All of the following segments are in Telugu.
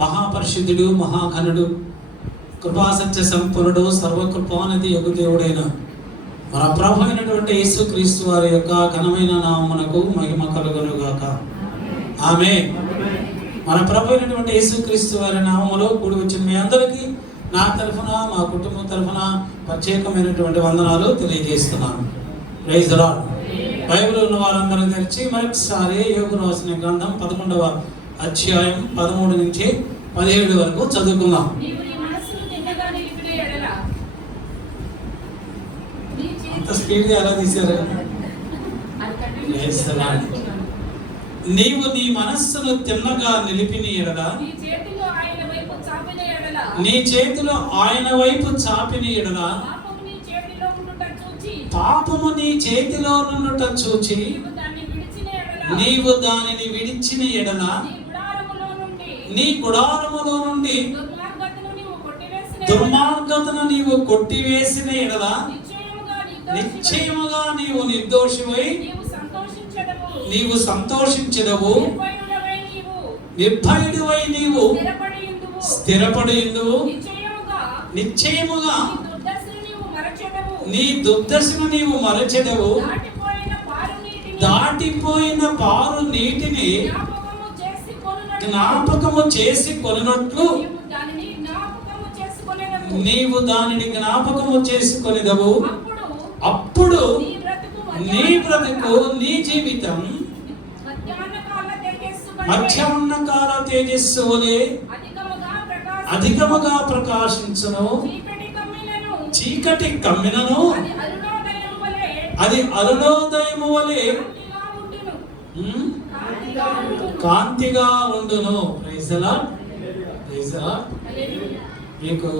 మహాపరిశుద్ధుడు, మహాఘనుడు, కృపాసత్య సంపన్నుడు, సర్వకృపానిధి యొక్క దేవుడైన మన ప్రభు అయినటువంటి యేసుక్రీస్తు వారి యొక్క ఘనమైన నామమునకు మహిమ కలుగును గాక. ఆమేన్. మన ప్రభు అయినటువంటి యేసుక్రీస్తు వారి నామములో కూడి వచ్చిన మీ అందరికీ నా తరఫున, మా కుటుంబం తరఫున ప్రత్యేకమైనటువంటి వందనాలు తెలియజేస్తున్నాను. Praise the lord. బైబిల్ ఉన్న వారందరూ తెరిచి మరొకసారి యోబు రాసిన గ్రంథం 11వ అధ్యాయం 13 నుంచి 17 వరకు చదువుకుందాం. అంత స్పీడ్గా ఎలా తీశారు? నీవు నీ మనస్సును తిన్నగా నిలిపిన ఎడల, నీ చేతిలో ఆయన వైపు చాపిన ఎడల, పాపము నీ చేతిలో నుండుట చూచి నీవు దానిని విడిచిన ఎడల, నీ గుడారములో నుండి దుర్మార్గతను నీవు కొట్టివేసిన ఎడల, నిశ్చయముగా నీవు నిర్దోషివై నీవు సంతోషించెదవు, నిర్భయుడివై నీవు స్థిరపడియుందువు, నిశ్చయముగా నీ దుర్దశను నీవు మరచెదవు, దాటిపోయిన పారు నీటిని జ్ఞాపకము చేసి కొనున్నట్లు నీవు దానిని జ్ఞాపకము చేసుకొనిదవు. అప్పుడు నీ బ్రతుకు, నీ జీవితం మధ్యాహ్నకాల తేజస్సు వలె అధికముగా ప్రకాశించును. చీకటి కమ్మినను అది అరుణోదయము వలె కాంతిగా ఉండును. Praise the lord. Praise the lord. మీకు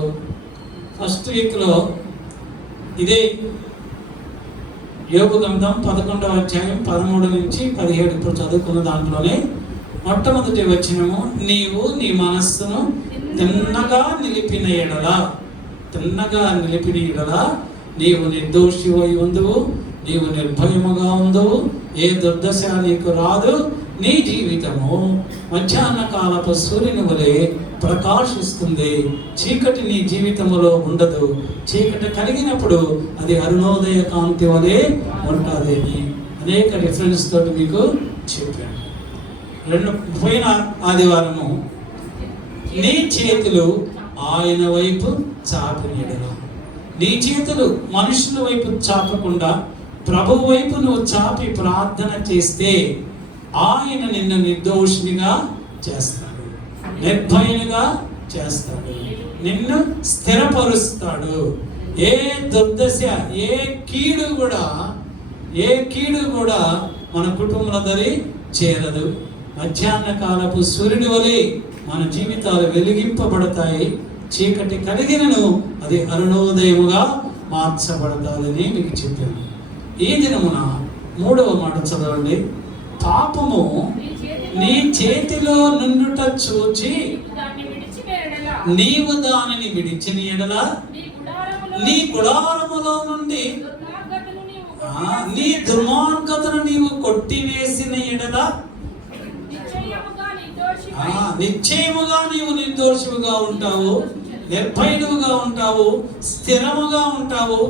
ఫస్ట్ వీక్ లో ఇదే యోబు గ్రంథం 11వ అధ్యాయం 13 నుంచి 17 ఇప్పుడు చదువుకున్న దాంట్లోనే మొట్టమొదటి వచనము, నీవు నీ మనస్సును తిన్నగా నిలిపిన ఎడల, తిన్నగా నిలిపిన ఎడల నీవు నిర్దోషివై ఉందువు, నీవు నిర్భయముగా ఉందువు, ఏ దుర్దశ నీకు రాదు, నీ జీవితము మధ్యాహ్న కాలపు సూర్యుని వలె ప్రకాశిస్తుంది. చీకటి నీ జీవితంలో ఉండదు. చీకటి కలిగినప్పుడు అది అరుణోదయ కాంతి వలె ఉంటుంది అని అనేక రిఫరెన్స్ తోటి మీకు చెప్పాను. పోయిన ఆదివారము, నీ చేతులు ఆయన వైపు చాపినెడల, నీ చేతులు మనుషుల వైపు చాపకుండా ప్రభు వైపు నువ్వు చాపి ప్రార్థన చేస్తే ఆయన నిన్ను నిర్దోషినిగా చేస్తాడు, నిర్భయునిగా చేస్తాడు, నిన్ను స్థిరపరుస్తాడు. ఏ దుర్దశ, ఏ కీడు కూడా మన కుటుంబం దరి చేరదు. మధ్యాహ్న కాలపు సూర్యుని వలె మన జీవితాలు వెలిగింపబడతాయి. చీకటి కలిగినను అది అరుణోదయముగా మార్చబడతాదని మీకు చెప్పాను. ఈ దినమున 3వ మాట చదవండి. పాపము నీ చేతిలో నుండుట చూచి నీవు దానిని విడిచిన ఎడల, నీ గుడారములో నుండి నీ దుర్మార్గతను నీవు కొట్టివేసిన ఎడల, నిశ్చయముగా నీవు నిర్దోషిగా ఉంటావు, నిర్భయుడుగా ఉంటావు, స్థిరముగా ఉంటావు.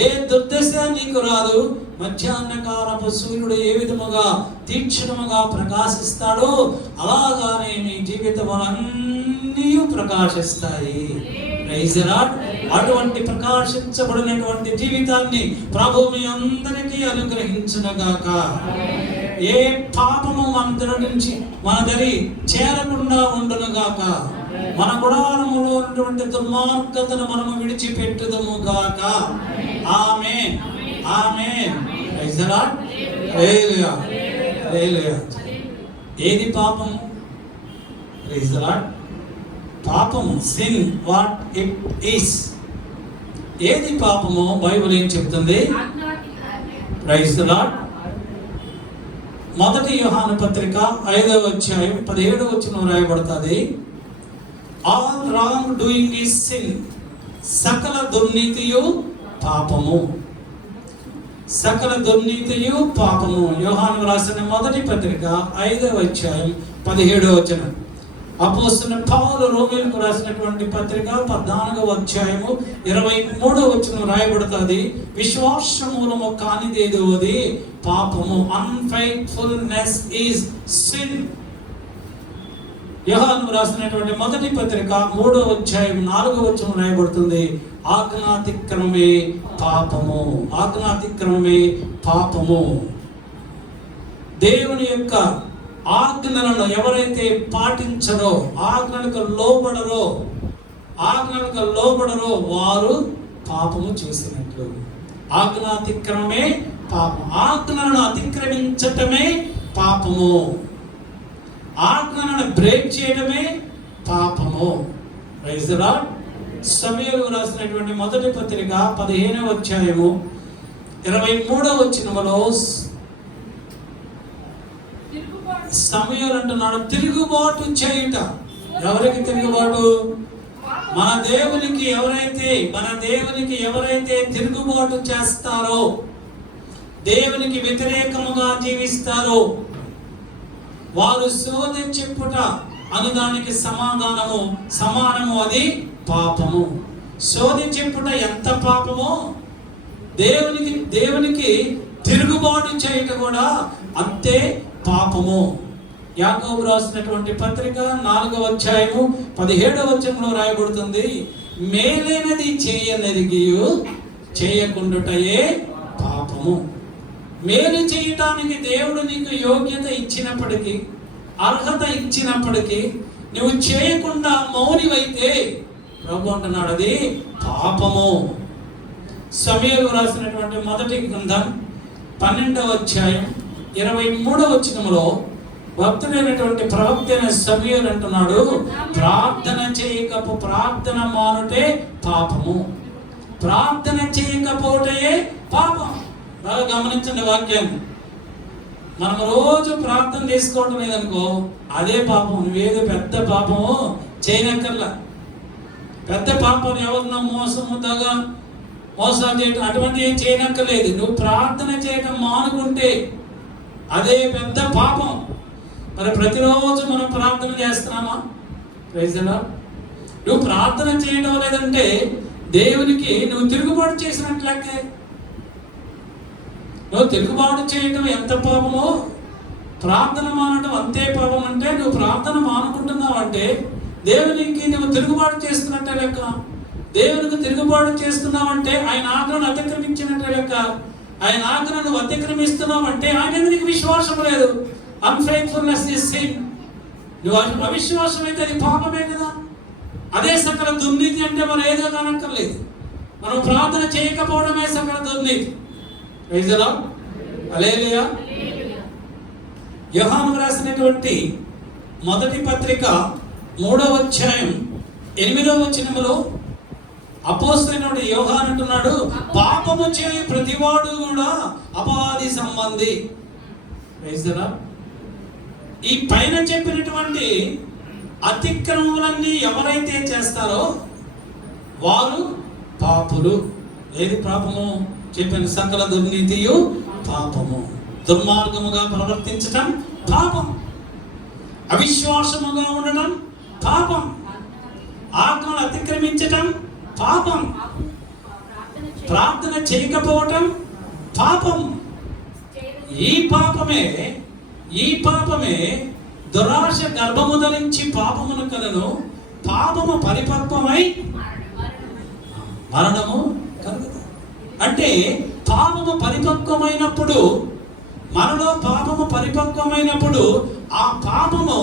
ఏ దుర్దశ నీకు రాదు. మధ్యాహ్న కాలపు సూర్యుడు ఏ విధముగా తీక్షణముగా ప్రకాశిస్తాడో అలాగానే నీ జీవితములన్నీ ప్రకాశిస్తాయి. Praise the lord. అటువంటి ప్రకాశించబడినటువంటి జీవితాన్ని ప్రభు మీ అందరికీ అనుగ్రహించునుగాక. ఏ పాపము మన నుంచి మన దరి చేరకుండా ఉండునుగాక. మన గుడారములో ఉన్నటువంటి దుర్మార్గతను మనము విడిచిపెట్టుదము గాక. Amen, amen. Praise the Lord. Hallelujah, hallelujah. ఏది పాపము? Praise the Lord. పాపము, సిన్, వాట్ ఇట్ ఈస్. ఏది పాపము? బైబిల్ ఏం చెప్తుంది? Praise the Lord. మొదటి యోహాను పత్రిక 5వ అధ్యాయం 17వ వచనం రాయబడుతుంది. All wrong doing is sin. సకల దుర్నీతియు పాపము. సకల దుర్నీతియు పాపము. యోహాను రాసిన మొదటి పత్రిక 5వ అధ్యాయం 17వ వచనం. అపోస్తలుడైన పౌలు రోమీయులకు రాసినటువంటి పత్రిక 14వ అధ్యాయము 23వ వచనం రాయబడుతుంది. విశ్వాస మూలము కానిదేదో అది పాపము. Unfaithfulness is sin. యోహాను రాసినటువంటి మొదటి పత్రిక 3వ అధ్యాయం 4వ వచనం రాయబడుతుంది. ఆజ్ఞాతిక్రమమే పాపము. ఆజ్ఞాతిక్రమమే పాపము. దేవుని యొక్క ఆజ్ఞలను ఎవరైతే పాటించరో, ఆజ్ఞలకు లోబడరో వారు పాపము చేసినట్లు. ఆజ్ఞాతిక్రమమే పాపం. ఆజ్ఞలను అతిక్రమించటమే పాపము. ఆజ్ఞలను బ్రేక్ చేయడమే పాపము. Praise the lord. సమూయేలు రాసినటువంటి మొదటి పత్రిక 15వ అధ్యాయము 23వ వచనములో సమూయేలు అంటున్నాడు, తిరుగుబాటు చేయుట. ఎవరికి తిరుగుబాటు? మన దేవునికి ఎవరైతే తిరుగుబాటు చేస్తారో, దేవునికి వ్యతిరేకముగా జీవిస్తారో వారు శోధి చెప్పుట అనుదానికి సమానము. అది పాపము. శోధి చెప్పుట ఎంత పాపమో, దేవునికి తిరుగుబాటు చేయుట కూడా అంతే పాపము. యాకోబు రాసినటువంటి పత్రిక 4వ అధ్యాయము 17వ వచనంలో రాయబడుతుంది, మేలైనది చేయకుండుటయే పాపము. మేలు చేయటానికి దేవుడు నీకు యోగ్యత ఇచ్చినప్పటికీ, అర్హత ఇచ్చినప్పటికీ నువ్వు చేయకుండా మౌనివైతే ప్రభు అంటున్నాడు అది పాపము. సమూయేలు రాసినటువంటి మొదటి గ్రంథం 12వ అధ్యాయం 23వ వచనములో భక్తుడైనటువంటి ప్రవక్త అయిన సమూయేలు అంటున్నాడు, ప్రార్థన మానుటే పాపము. ప్రార్థన చేయకపోతే పాపం. బాగా గమనించండి వాక్యాన్ని. మనం రోజు ప్రార్థన చేసుకోవటం లేదనుకో, అదే పాపం. నువ్వేదో పెద్ద పాపము చేయనక్కర్లా. పెద్ద పాపం ఎవరినో మోసాలు చేయటం అటువంటి ఏం చేయనక్కర్లేదు. నువ్వు ప్రార్థన చేయటం మానుకుంటే అదే పెద్ద పాపం. మరి ప్రతిరోజు మనం ప్రార్థన చేస్తున్నామా? Praise the lord. నువ్వు ప్రార్థన చేయడం లేదంటే దేవునికి నువ్వు తిరుగుబాటు చేసినట్లయితే, నువ్వు తిరుగుబాటు చేయటం ఎంత పాపమో ప్రార్థన మానడం అంతే పాపం. అంటే నువ్వు ప్రార్థన మానుకుంటున్నావు అంటే దేవునికి నువ్వు తిరుగుబాటు చేస్తున్నట్టే లెక్క. దేవునికి తిరుగుబాటు చేస్తున్నావు అంటే ఆయన ఆజ్ఞను అతిక్రమించినట్టే లెక్క. ఆయన ఆజ్ఞను అతిక్రమిస్తున్నావు అంటే ఆయన నీకు విశ్వాసం లేదు. Unfaithfulness is sin. నువ్వు అవిశ్వాసం అయితే అది పాపమే కదా. అదే సకల దుర్నీతి. అంటే మనం ఏదో కానక్కర్లేదు, మనం ప్రార్థన చేయకపోవడమే సకల దుర్నీతి. Praise the Lord. హల్లెలూయా. యోహాను రాసినటువంటి మొదటి పత్రిక 3వ అధ్యాయం 8వ వచనములో అపోస్తలుడైన యోహాను అంటున్నాడు, పాపము చేయు ప్రతివాడు కూడా అపవాది సంబంధి. Praise the lord. ఈ పైన చెప్పినటువంటి అతిక్రమములన్నీ ఎవరైతే చేస్తారో వారు పాపులు. ఏది పాపము? చెప్పిన సకల దుర్నీతియు పాపము. దుర్మార్గముగా ప్రవర్తించటం పాపం. అవిశ్వాసముగా ఉండటం పాపం. ఆజ్ఞను అతిక్రమించటం పాపం. ప్రార్థన చేయకపోవటం పాపం. ఈ పాపమే దురాశ గర్భము ధరించి పాపమును కలను. పాపము పరిపక్వమై మరణము కలుగుతుంది. అంటే పాపము పరిపక్వమైనప్పుడు, మనలో పాపము పరిపక్వమైనప్పుడు ఆ పాపము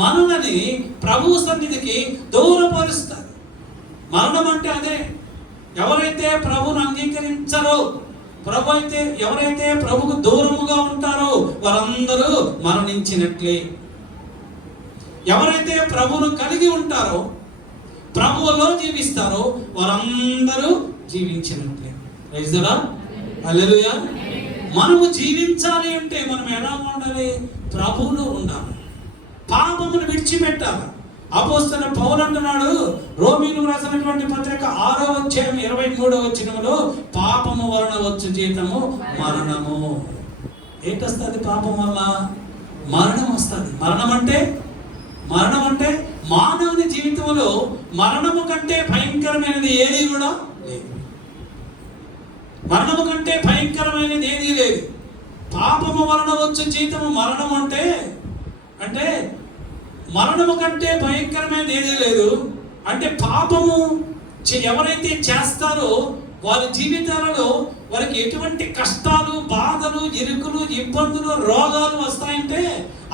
మనల్ని ప్రభు సన్నిధికి దూరపరుస్తుంది. మరణం అంటే అదే. ఎవరైతే ప్రభువును అంగీకరించరో, ఎవరైతే ప్రభుకు దూరముగా ఉంటారో వారందరూ మరణించినట్లే. ఎవరైతే ప్రభువును కలిగి ఉంటారో, ప్రభువులో జీవిస్తారో వారందరూ జీవించినట్లే. Praise the Lord. హల్లెలూయా. మనము జీవించాలి అంటే మనం ఎలా ఉండాలి? ప్రభువులో ఉండాలి. పాపమును విడిచిపెట్టాలి. అపోస్తలుడైన పౌలు అంటున్నాడు, రోమీయులకు రాసినటువంటి పత్రిక 6వ అధ్యాయం 23వ వచనములో, పాపము వలన వచ్చు జీతము మరణము. ఏంటొస్తుంది? పాపం వల్ల మరణం వస్తుంది. మరణం అంటే జీవితంలో మరణము కంటే భయంకరమైనది ఏది కూడా లేదు. మరణము కంటే భయంకరమైనది ఏదీ లేదు. పాపము వలన వచ్చు జీతము మరణం అంటే మరణము కంటే భయంకరమైనది ఏదీ లేదు. అంటే పాపము ఎవరైతే చేస్తారో వారి జీవితాలలో వారికి ఎటువంటి కష్టాలు, బాధలు, ఇరుకులు, ఇబ్బందులు, రోగాలు వస్తాయంటే,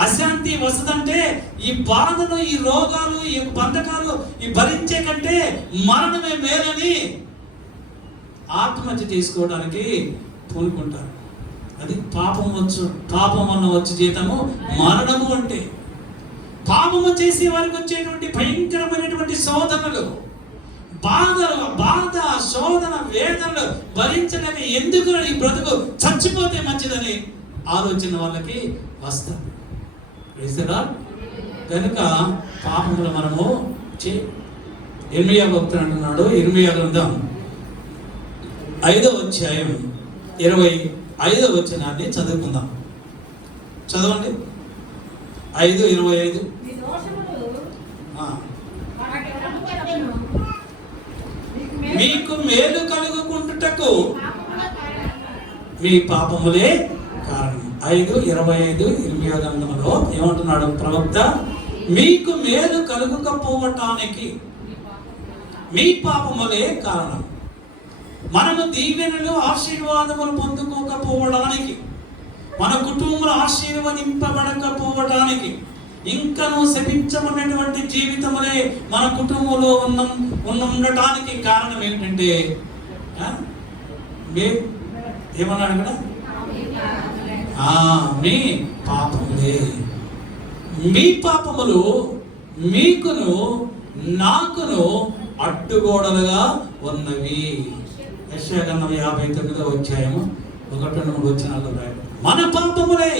అశాంతి వస్తుందంటే, ఈ బాధలు, ఈ రోగాలు, ఈ బంధకాలు ఈ భరించే కంటే మరణమే మేలని ఆత్మహత్య చేసుకోవడానికి పూనుకుంటారు. అది పాపం వల్ల వచ్చే జీతము మరణము. అంటే పాపము చేసే వారికి వచ్చేటువంటి భయంకరమైనటువంటి శోధనలు, బాధ, శోధన, వేదనలు భరించలేక ఎందుకు ఈ బ్రతుకు చచ్చిపోతే మంచిదని ఆలోచన వాళ్ళకి వస్తారు. కనుక పాపములు మనము ఇర్మియా భక్తుడు అంటున్నాడు, ఇర్మియా గ్రంథం 5వ అధ్యాయం 25వ వచనాన్ని చదువుకుందాం. చదవండి. 5:25. మీకు మేలు కలుగుకుంటుటకు మీ పాపములే కారణం. 5:25 ఇర్మియా గ్రంథంలో ఏమంటున్నాడు ప్రవక్త? మీకు మేలు కలుగకపోవటానికి మీ పాపములే కారణం. మనము దీవెనలు, ఆశీర్వాదములు పొందుకోకపోవడానికి, మన కుటుంబంలో ఆశీర్వదింపబడకపోవడానికి, ఇంకను శపించబడినటువంటి జీవితములే మన కుటుంబంలో ఉండటానికి కారణం ఏంటంటే ఏమన్నాడు కదా? మీ పాపములే. మీ పాపములు మీకును నాకును అడ్డుగోడలుగా ఉన్నవి. యెషయా గ్రంథం 59వ అధ్యాయము 1-3 వచనాల్లో రాయబడింది. మన పాపములే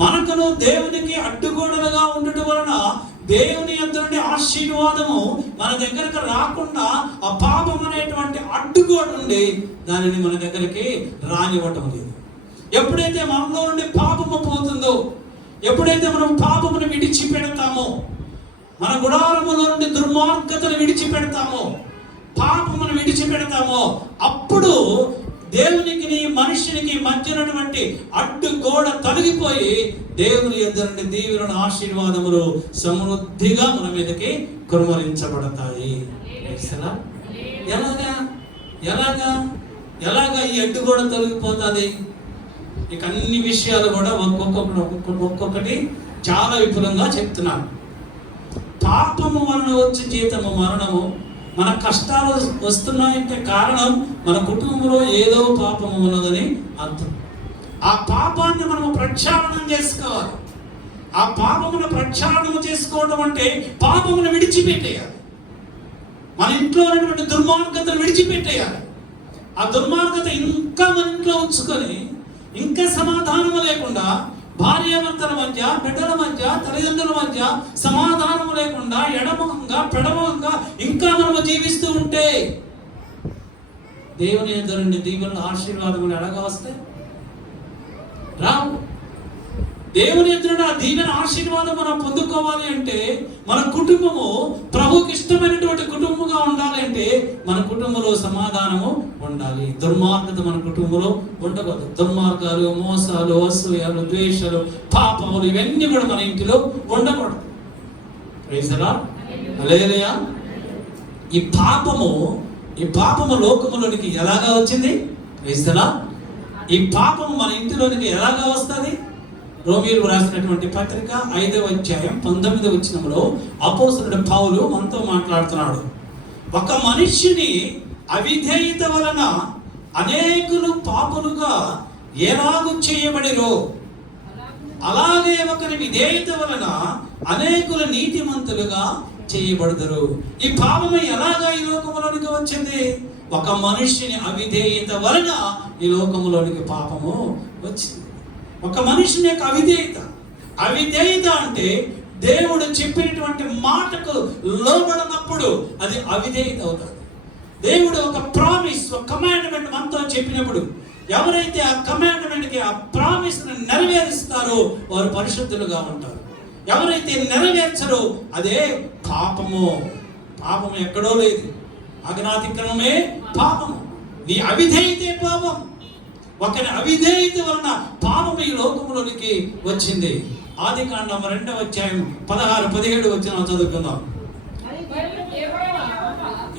మనకును దేవునికి అడ్డుగోడలుగా ఉండటం వలన దేవుని యొద్ద నుండి ఆశీర్వాదము మన దగ్గరకు రాకుండా ఆ పాపం అనేటువంటి అడ్డుగోడ నుండి దానిని మన దగ్గరికి రానివ్వటం లేదు. ఎప్పుడైతే మనలో నుండి పాపము పోతుందో, ఎప్పుడైతే మనం పాపమును విడిచిపెడతామో, మన గుడారములో నుండి దుర్మార్గతను విడిచిపెడతామో, పాపమును విడిచిపెడతామో, అప్పుడు దేవునికి మనుషునికి మధ్యనటువంటి అడ్డు గోడ తొలగిపోయి దేవుని యొద్ద నుండి దీవెనలు, ఆశీర్వాదములు సమృద్ధిగా మన మీదకి కుమ్మరించబడతాయి. ఎలాగా ఈ అడ్డు గోడ తొలగిపోతుంది? ఇక అన్ని విషయాలు కూడా ఒక్కొక్కటి చాలా విపులంగా చెప్తున్నాను. పాపము వలన వచ్చే జీతము మరణము. మన కష్టాలు వస్తున్నాయంటే కారణం మన కుటుంబంలో ఏదో పాపము ఉన్నదని అర్థం. ఆ పాపాన్ని మనము ప్రక్షాళనం చేసుకోవాలి. ఆ పాపమును ప్రక్షాళన చేసుకోవడం అంటే పాపమును విడిచిపెట్టేయాలి. మన ఇంట్లో ఉన్నటువంటి దుర్మార్గతను విడిచిపెట్టేయాలి. ఆ దుర్మార్గత ఇంకా మన ఇంట్లో ఉంచుకొని, ఇంకా సమాధానము లేకుండా, భార్యాభర్తల మధ్య, బిడ్డల మధ్య, తల్లిదండ్రుల మధ్య సమాధానం లేకుండా ఎడముఖంగా పెడముఖంగా ఇంకా మనము జీవిస్తూ ఉంటే దేవుని యొద్ద నుండి దీవెనలు, ఆశీర్వాదములు ఎలాగా వస్తాయి? రావు. దేవుని యొద్ద నుండి ఆ దీవెన, ఆశీర్వాదం మనం పొందుకోవాలి అంటే మన కుటుంబము ప్రభువుకి ఇష్టమైనటువంటి కుటుంబంగా ఉండాలి. అంటే మన కుటుంబంలో సమాధానము ఉండాలి. దుర్మార్గత మన కుటుంబంలో ఉండకూడదు. దుర్మార్గాలు, మోసాలు, అసూయలు, ద్వేషాలు, పాపములు ఇవన్నీ కూడా మన ఇంటిలో ఉండకూడదు. Praise the Lord. హల్లెలూయా. ఈ పాపము లోకములోనికి ఎలాగా వచ్చింది? Praise the lord. ఈ పాపము మన ఇంటిలోనికి ఎలాగా వస్తుంది? రోమీయులకు రాసినటువంటి పత్రిక 5వ అధ్యాయం 19వ వచనంలో అపోస్తలుడు పౌలు మనతో మాట్లాడుతున్నాడు. ఒక మనుష్యుని అవిధేయత వలన అనేకులు పాపులుగా ఎలాగూ చేయబడిరో, అలాగే ఒకరి విధేయత వలన అనేకులు నీతిమంతులుగా చేయబడుదురు. ఈ పాపము ఎలాగా ఈ లోకములోనికి వచ్చింది? ఒక మనుష్యుని అవిధేయత వలన ఈ లోకములోనికి పాపము వచ్చింది. ఒక మనుషుని యొక్క అవిధేయత అంటే దేవుడు చెప్పినటువంటి మాటకు లోబడినప్పుడు అది అవిధేయత అవుతుంది. దేవుడు ఒక ప్రామిస్, ఒక కమాండ్మెంట్ మనతో చెప్పినప్పుడు ఎవరైతే ఆ కమాండ్మెంట్కి, ఆ ప్రామిస్ని నెరవేరుస్తారో వారు పరిశుద్ధులుగా ఉంటారు. ఎవరైతే నెరవేర్చరో అదే పాపము. పాపము ఎక్కడో లేదు, అజ్ఞాతిక్రమమే పాపము. నీ అవిధేయతే పాపం. ఒకరి అవిధేయత వలన పాపం ఈ లోకంలోనికి వచ్చింది. ఆదికాండం 2వ అధ్యాయం 16-17 వచనాలు చదువుకుందాం.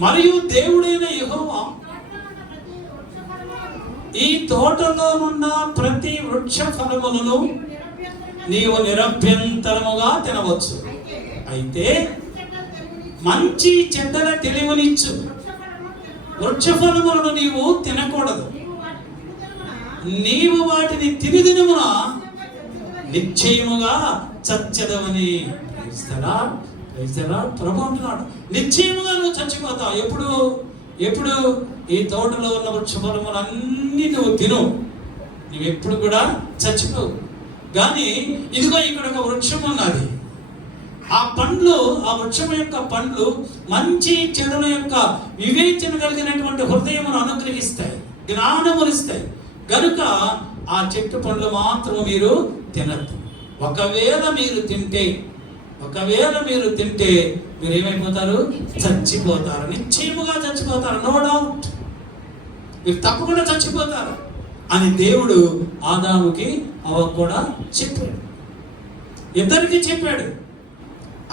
మరియు దేవుడైన యెహోవా ఈ తోటలో ఉన్న ప్రతి వృక్ష ఫలములను నీవు నిరభ్యంతరముగా తినవచ్చు, అయితే మంచి చెడ్డల తెలివినిచ్చు వృక్ష ఫలములను నీవు తినకూడదు. నీవు వాటిని తిరిదినమున నిశ్చయముగా చచ్చదవని. ప్రభు అంటున్నాడు, నిశ్చయముగా నువ్వు చచ్చిపోతావు. ఎప్పుడు ఈ తోటలో ఉన్న వృక్ష ఫలములన్నీ నువ్వు తిను, నువ్వు ఎప్పుడు కూడా చచ్చిపోవు. కానీ ఇదిగో ఇక్కడ ఒక వృక్షం ఉన్నది. ఆ పండ్లు, ఆ వృక్షం యొక్క పండ్లు మంచి చెడుల యొక్క వివేచన కలిగినటువంటి హృదయమును అనుగ్రహిస్తాయి, జ్ఞానమునిస్తాయి. కనుక ఆ చెట్టు పండ్లు మాత్రం మీరు తినద్దు. ఒకవేళ మీరు తింటే మీరు ఏమైపోతారు? చచ్చిపోతారు, నిశ్చయముగా చచ్చిపోతారు. నో డౌట్, మీరు తప్పకుండా చచ్చిపోతారు అని దేవుడు ఆదాముకి అవ్వకు కూడా చెప్పాడు, ఇద్దరికి చెప్పాడు.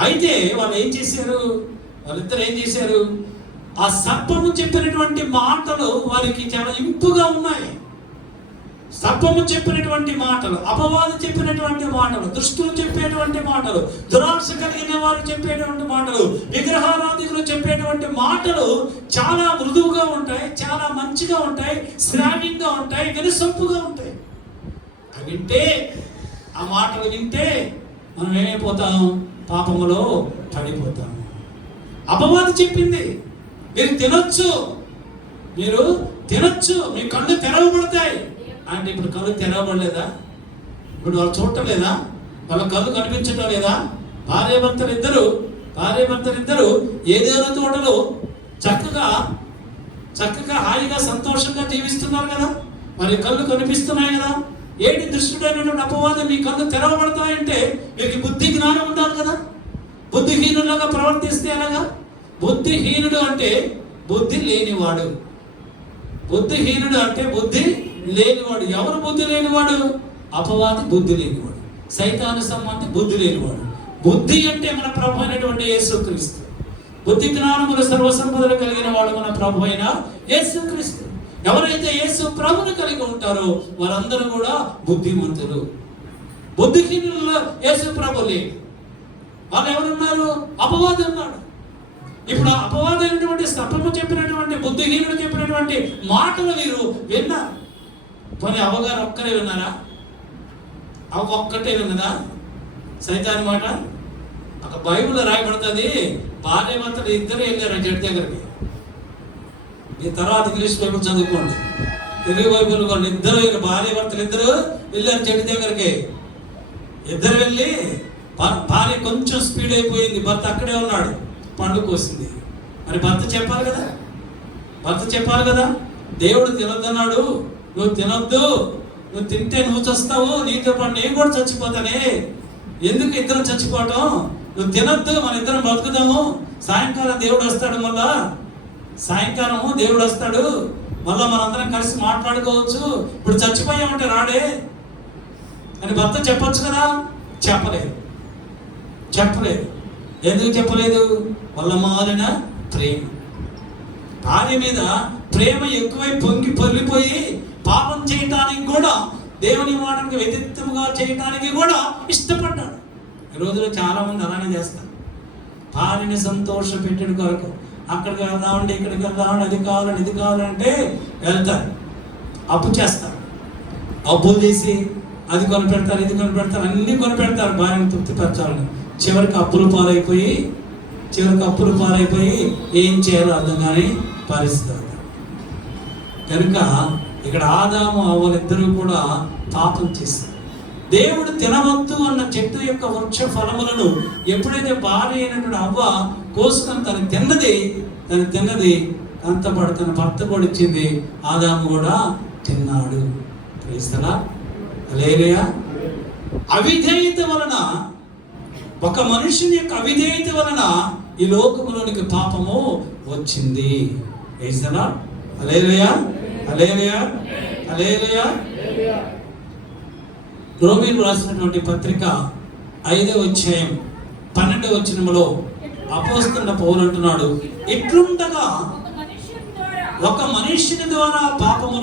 అయితే వాళ్ళిద్దరు ఏం చేశారు? ఆ సర్పము చెప్పినటువంటి మాటలు వారికి చాలా ఇంపుగా ఉన్నాయి. సర్పము చెప్పినటువంటి మాటలు, అపవాదు చెప్పినటువంటి మాటలు, దుష్టులు చెప్పేటువంటి మాటలు, దురాశ కలిగిన వారు చెప్పేటువంటి మాటలు, విగ్రహారాధికులు చెప్పేటువంటి మాటలు చాలా మృదువుగా ఉంటాయి, చాలా మంచిగా ఉంటాయి, శ్రావ్యంగా ఉంటాయి, వినసొంపుగా ఉంటాయి. అవి వింటే, ఆ మాటలు వింటే మనం ఏమైపోతాం? పాపములో పడిపోతాం. అపవాది చెప్పింది మీరు తినొచ్చు, మీ కళ్ళు తెరవబడతాయి అంటే. ఇప్పుడు కళ్ళు తెరవబడలేదా? ఇప్పుడు వాళ్ళు చూడటం వాళ్ళ కళ్ళు కనిపించడం లేదా? భార్యాభర్తలు ఇద్దరు ఏదేదో తోటలో చక్కగా హాయిగా సంతోషంగా జీవిస్తున్నారు కదా, మరి కళ్ళు కనిపిస్తున్నాయి కదా. ఏంటి దుష్టుడైనటువంటి అపవాదం మీ కళ్ళు తెరవబడతాయంటే మీకు బుద్ధి జ్ఞానం ఉండాలి కదా. బుద్ధిహీనులుగా ప్రవర్తిస్తే ఎలాగా? బుద్ధిహీనుడు అంటే బుద్ధి లేనివాడు. బుద్ధిహీనుడు అంటే బుద్ధి లేనివాడు. ఎవరు బుద్ధి లేనివాడు? అపవాది బుద్ధి లేనివాడు, సైతాను సంబంధి బుద్ధి లేనివాడు. బుద్ధి అంటే మన ప్రభు అయినటువంటి యేసుక్రీస్తు. బుద్ధి జ్ఞానములు సర్వసంపదలు కలిగిన వాడు మన ప్రభు అయిన యేసుక్రీస్తు. ఎవరైతే యేసు ప్రభుని కలిగి ఉంటారో వారందరూ కూడా బుద్ధిమంతులు. బుద్ధిహీనులలో యేసు ప్రభు లేడు. వాళ్ళు ఎవరున్నారు? అపవాది ఉన్నాడు. ఇప్పుడు అపవాది అయినటువంటి సర్పము చెప్పినటువంటి, బుద్ధిహీనుడు చెప్పినటువంటి మాటలు మీరు విన్నారు. పోనీ అవ్వగారు ఒక్కరే విన్నారా? అవ్వ ఒక్కటే విన్నదా సైతాని మాట? ఒక బైబిల్లో రాయబడుతుంది, భార్యాభర్తలు ఇద్దరు వెళ్ళారు జడ్జి దగ్గరికి. మీ తర్వాత ఇంగ్లీష్ బైబిల్ చదువుకోండి, తెలుగు బైబిల్ వాళ్ళు ఇద్దరు భార్యాభర్తలు ఇద్దరు వెళ్ళారు జడ్జి దగ్గరికి. ఇద్దరు వెళ్ళి, భార్య కొంచెం స్పీడ్ అయిపోయింది, భర్త అక్కడే ఉన్నాడు, పండు కోసింది. మరి భర్త చెప్పాలి కదా, దేవుడు తినొద్దన్నాడు, నువ్వు తినొద్దు, నువ్వు తింటే నువ్వు చస్తావు, నీతో పాటు నేను కూడా చచ్చిపోతానే, ఎందుకు ఇద్దరం చచ్చిపోవటం, నువ్వు తినొద్దు, మన ఇద్దరం బతుకుదాము, సాయంకాలం దేవుడు వస్తాడు, మళ్ళా మనందరం కలిసి మాట్లాడుకోవచ్చు, ఇప్పుడు చచ్చిపోయామంటే రాడే అని భర్త చెప్పొచ్చు కదా. చెప్పలేదు. ఎందుకు చెప్పలేదు? వాళ్ళ మారిన ప్రేమ, భార్య మీద ప్రేమ ఎక్కువై పొంగిపోయి పాపం చేయటానికి కూడా, దేవుని వాడడానికి వ్యతిరేకంగా చేయటానికి కూడా ఇష్టపడ్డాడు. ఈ రోజులో చాలా మంది అలానే చేస్తారు. భార్యని సంతోష పెట్టడం కొరకు అక్కడికి వెళ్దామంటే, ఇక్కడికి వెళ్దామంటే, ఇది కావాలంటే వెళ్తారు, అప్పు చేస్తారు, అప్పులు చేసి అది కొనిపెడతారు, ఇది కొనిపెడతారు, అన్ని కొనిపెడతారు భార్యను తృప్తిపరచాలని. చివరికి అప్పులు పాలైపోయి ఏం చేయాలో అర్థం కాని పరిస్థితి. కనుక ఇక్కడ ఆదాము అవ్వలిద్దరూ కూడా పాపం చేశారు. దేవుడు తినవద్దు అన్న చెట్టు యొక్క వృక్ష ఫలములను ఎప్పుడైతే భార్య అయినటువంటి అవ్వ కోసుకొని తను తిన్నది అంతపడి తన భర్త కూడా ఇచ్చింది, ఆదాము కూడా తిన్నాడు. క్రైస్తలా హల్లెలూయా. అవిధేయత వలన ఒక మనుషుని యొక్క అవిధేయత వలన ఈ లోకములోనికి పాపము వచ్చింది. హల్లెలూయా, హల్లెలూయా, హల్లెలూయా. రోమీయులకు రాసినటువంటి పత్రిక 5వ అధ్యాయం 12వ వచనములో అపోస్తలుడైన పౌలు అంటున్నాడు, ఇట్లుండగా ఒక మనుష్యుని ద్వారా పాపము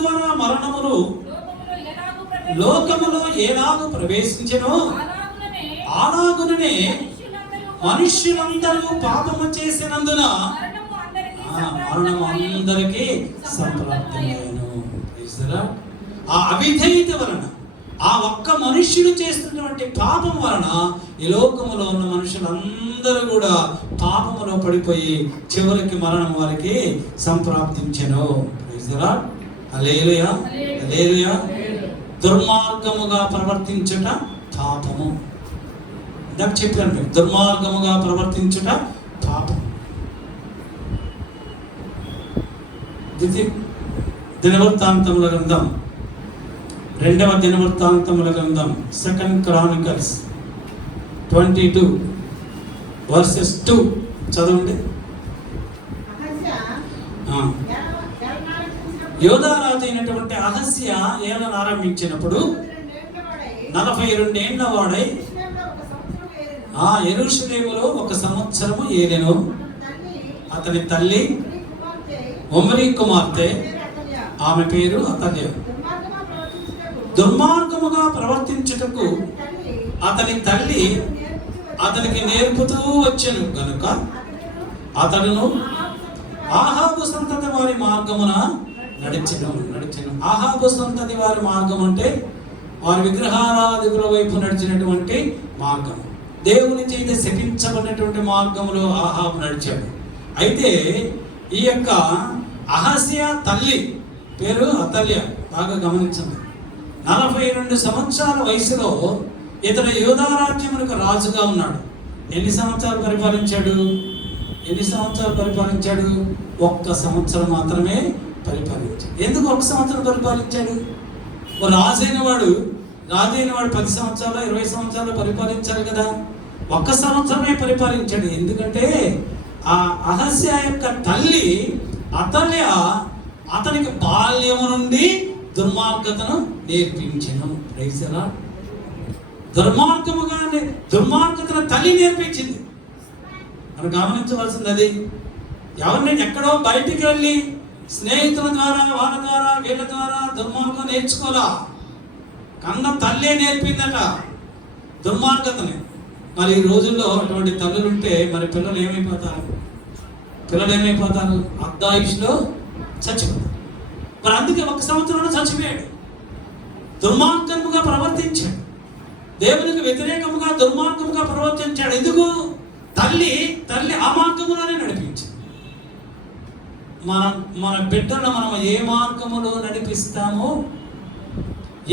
ద్వారా మరణములు లోకములో ఎలాగూ ప్రవేశించెనో అలాగుననే మనుష్యులందరూ పాపము చేసినందున మరణము అందరికీ సంప్రాప్తమయ్యెను. ఆ అవిధేయత వలన, ఆ ఒక్క మనుష్యుడు చేస్తున్నటువంటి పాపం వలన ఈ లోకములో ఉన్న మనుషులందరూ కూడా పాపములో పడిపోయి చివరికి మరణం వారికి సంప్రాప్తించెను. హల్లెలూయా, హల్లెలూయా. దుర్మార్గముగా ప్రవర్తించుట పాపము. ఇందాక చెప్పాను, దుర్మార్గముగా ప్రవర్తించుట పాపం. దినవృత్తాంతముల గ్రంథం 2వ దినవృత్తాంతముల గ్రంథం 2 Chronicles 22 verses 2 చదవండి. యోధారాజు అయినటువంటి అహస్య ఏలన ఆరంభించినప్పుడు 42 ఏళ్ల వాడై యెరూషలేములో 1 సంవత్సరము ఏలెను. అతని తల్లి ఒమ్రీ కుమార్తె, ఆమె పేరు అతల్య. దుర్మార్గముగా ప్రవర్తించుటకు అతని తల్లి అతనికి నేర్పుతూ వచ్చెను గనుక అతడును ఆహాబు సంతతి వారి మార్గమున నడిచెను. ఆహాబు సంతతి వారి మార్గం అంటే వారి విగ్రహారాధికుల వైపు నడిచినటువంటి మార్గం, దేవుని చేత శపించబడినటువంటి మార్గంలో ఆహాబు నడిచాడు. అయితే ఈ యొక్క అహస్య తల్లి పేరు అతల్య. బాగా గమనించండి. 42 సంవత్సరాల వయసులో ఇతడు యూదా రాజ్యమునకు రాజుగా ఉన్నాడు. ఎన్ని సంవత్సరాలు పరిపాలించాడు? 1 సంవత్సరం మాత్రమే పరిపాలించాడు. ఎందుకు 1 సంవత్సరం పరిపాలించాడు? రాజైన వాడు 10 సంవత్సరాలు 20 సంవత్సరాలు పరిపాలించాలి కదా. 1 సంవత్సరమే పరిపాలించాడు. ఎందుకంటే ఆ అహస్య యొక్క తల్లి అతల్య అతనికి బాల్యము నుండి దుర్మార్గతను నేర్పించెను. Praise the Lord. దుర్మార్గతను తల్లి నేర్పించింది. మనం గమనించవలసింది అది. ఎవరిని ఎక్కడో బయటికి వెళ్ళి స్నేహితుల ద్వారా, వాళ్ళ ద్వారా, వీళ్ళ ద్వారా దుర్మార్గం నేర్చుకోలా. కన్న తల్లే నేర్పిందట దుర్మార్గతని. మరి ఈ రోజుల్లో అటువంటి తల్లులుంటే మరి పిల్లలు ఏమైపోతారు? అర్ధాయుష్లో చచ్చిపోతారు. మరి అందుకే 1 సంవత్సరంలో చచ్చిపోయాడు. దుర్మార్గముగా ప్రవర్తించాడు, దేవునికి వ్యతిరేకముగా దుర్మార్గముగా ప్రవర్తించాడు. ఎందుకు? తల్లి ఆ మార్గములోనే నడిపించింది. మన బిడ్డను మనం ఏ మార్గములో నడిపిస్తామో,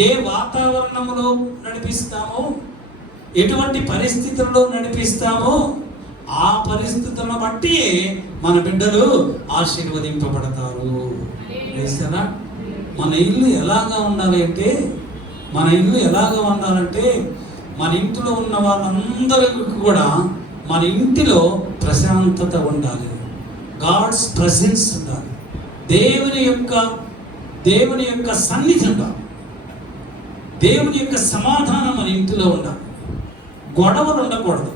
ఏ వాతావరణములో నడిపిస్తామో, ఎటువంటి పరిస్థితుల్లో నడిపిస్తామో ఆ పరిస్థితులను బట్టి మన బిడ్డలు ఆశీర్వదింపబడతారు. మన ఇల్లు ఎలాగా ఉండాలంటే మన ఇంటిలో ఉన్న వాళ్ళందరికీ కూడా మన ఇంటిలో ప్రశాంతత ఉండాలి. గాడ్స్ ప్రెసెన్స్ ఉండాలి. దేవుని యొక్క సన్నిధి ఉండాలి. దేవుని యొక్క సమాధానం మన ఇంటిలో ఉండాలి. గొడవలు ఉండకూడదు,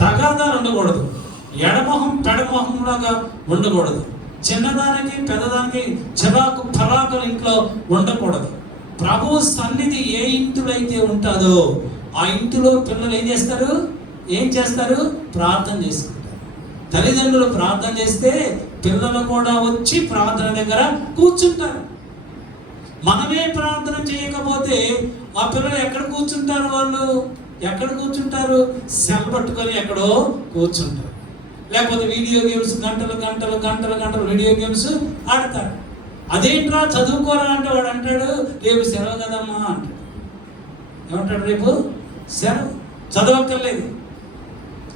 తగాదాలు ఉండకూడదు, ఎడమొహం పెడమొహంలాగా ఉండకూడదు, చిన్నదానికి పెద్దదానికి చిరాకు ఫలాకులు ఇంట్లో ఉండకూడదు. ప్రభు సన్నిధి ఏ ఇంటిలో అయితే ఉంటుందో ఆ ఇంటిలో పిల్లలు ఏం చేస్తారు? ప్రార్థన చేసుకుంటారు. తల్లిదండ్రులు ప్రార్థన చేస్తే పిల్లలు కూడా వచ్చి ప్రార్థన దగ్గర కూర్చుంటారు. మనమే ప్రార్థన చేయకపోతే ఆ పిల్లలు ఎక్కడ కూర్చుంటారు? వాళ్ళు ఎక్కడ కూర్చుంటారు? సెల్ పట్టుకొని ఎక్కడో కూర్చుంటారు. లేకపోతే వీడియో గేమ్స్ గంటలు వీడియో గేమ్స్ ఆడతారు. అదేంట్రా చదువుకోరా అంటే వాడు అంటాడు, రేపు సెలవు కదమ్మా అంటాడు. ఏమంటాడు? రేపు సెలవు, చదవక్కర్లేదు.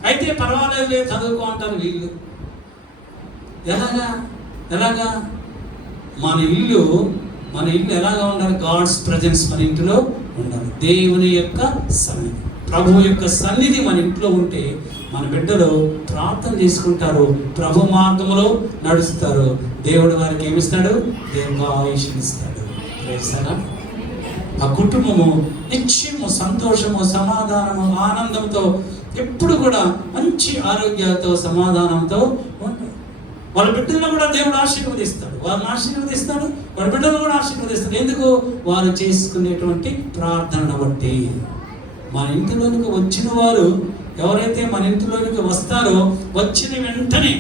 అయితే పర్వాలేదు చదువుకో అంటారు వీళ్ళు. ఎలాగా మన ఇల్లు ఎలాగా ఉండాలి? గాడ్స్ ప్రజెన్స్ మన ఇంటిలో ఉండాలి. దేవుని యొక్క సన్నిధి, ప్రభు యొక్క సన్నిధి మన ఇంట్లో ఉంటే మన బిడ్డలు ప్రార్థన చేసుకుంటారు, ప్రభు మార్గంలో నడుస్తారు. దేవుడు వారికి ఏమిస్తాడు? దేవుడు ఆయుష్నిస్తాడు. ఆ కుటుంబము నిత్యము సంతోషము, సమాధానము, ఆనందంతో ఎప్పుడు కూడా మంచి ఆరోగ్యాలతో, సమాధానంతో ఉంటారు. వాళ్ళ బిడ్డలను కూడా దేవుడు ఆశీర్వదిస్తాడు, వారిని ఆశీర్వదిస్తాడు, వాళ్ళ బిడ్డలను కూడా ఆశీర్వదిస్తాడు. ఎందుకు? వారు చేసుకునేటువంటి ప్రార్థనను బట్టి. మన ఇంటిలోనికి వచ్చిన వారు ఎవరైతే మన ఇంటిలోనికి వస్తారో వచ్చిన వెంటనే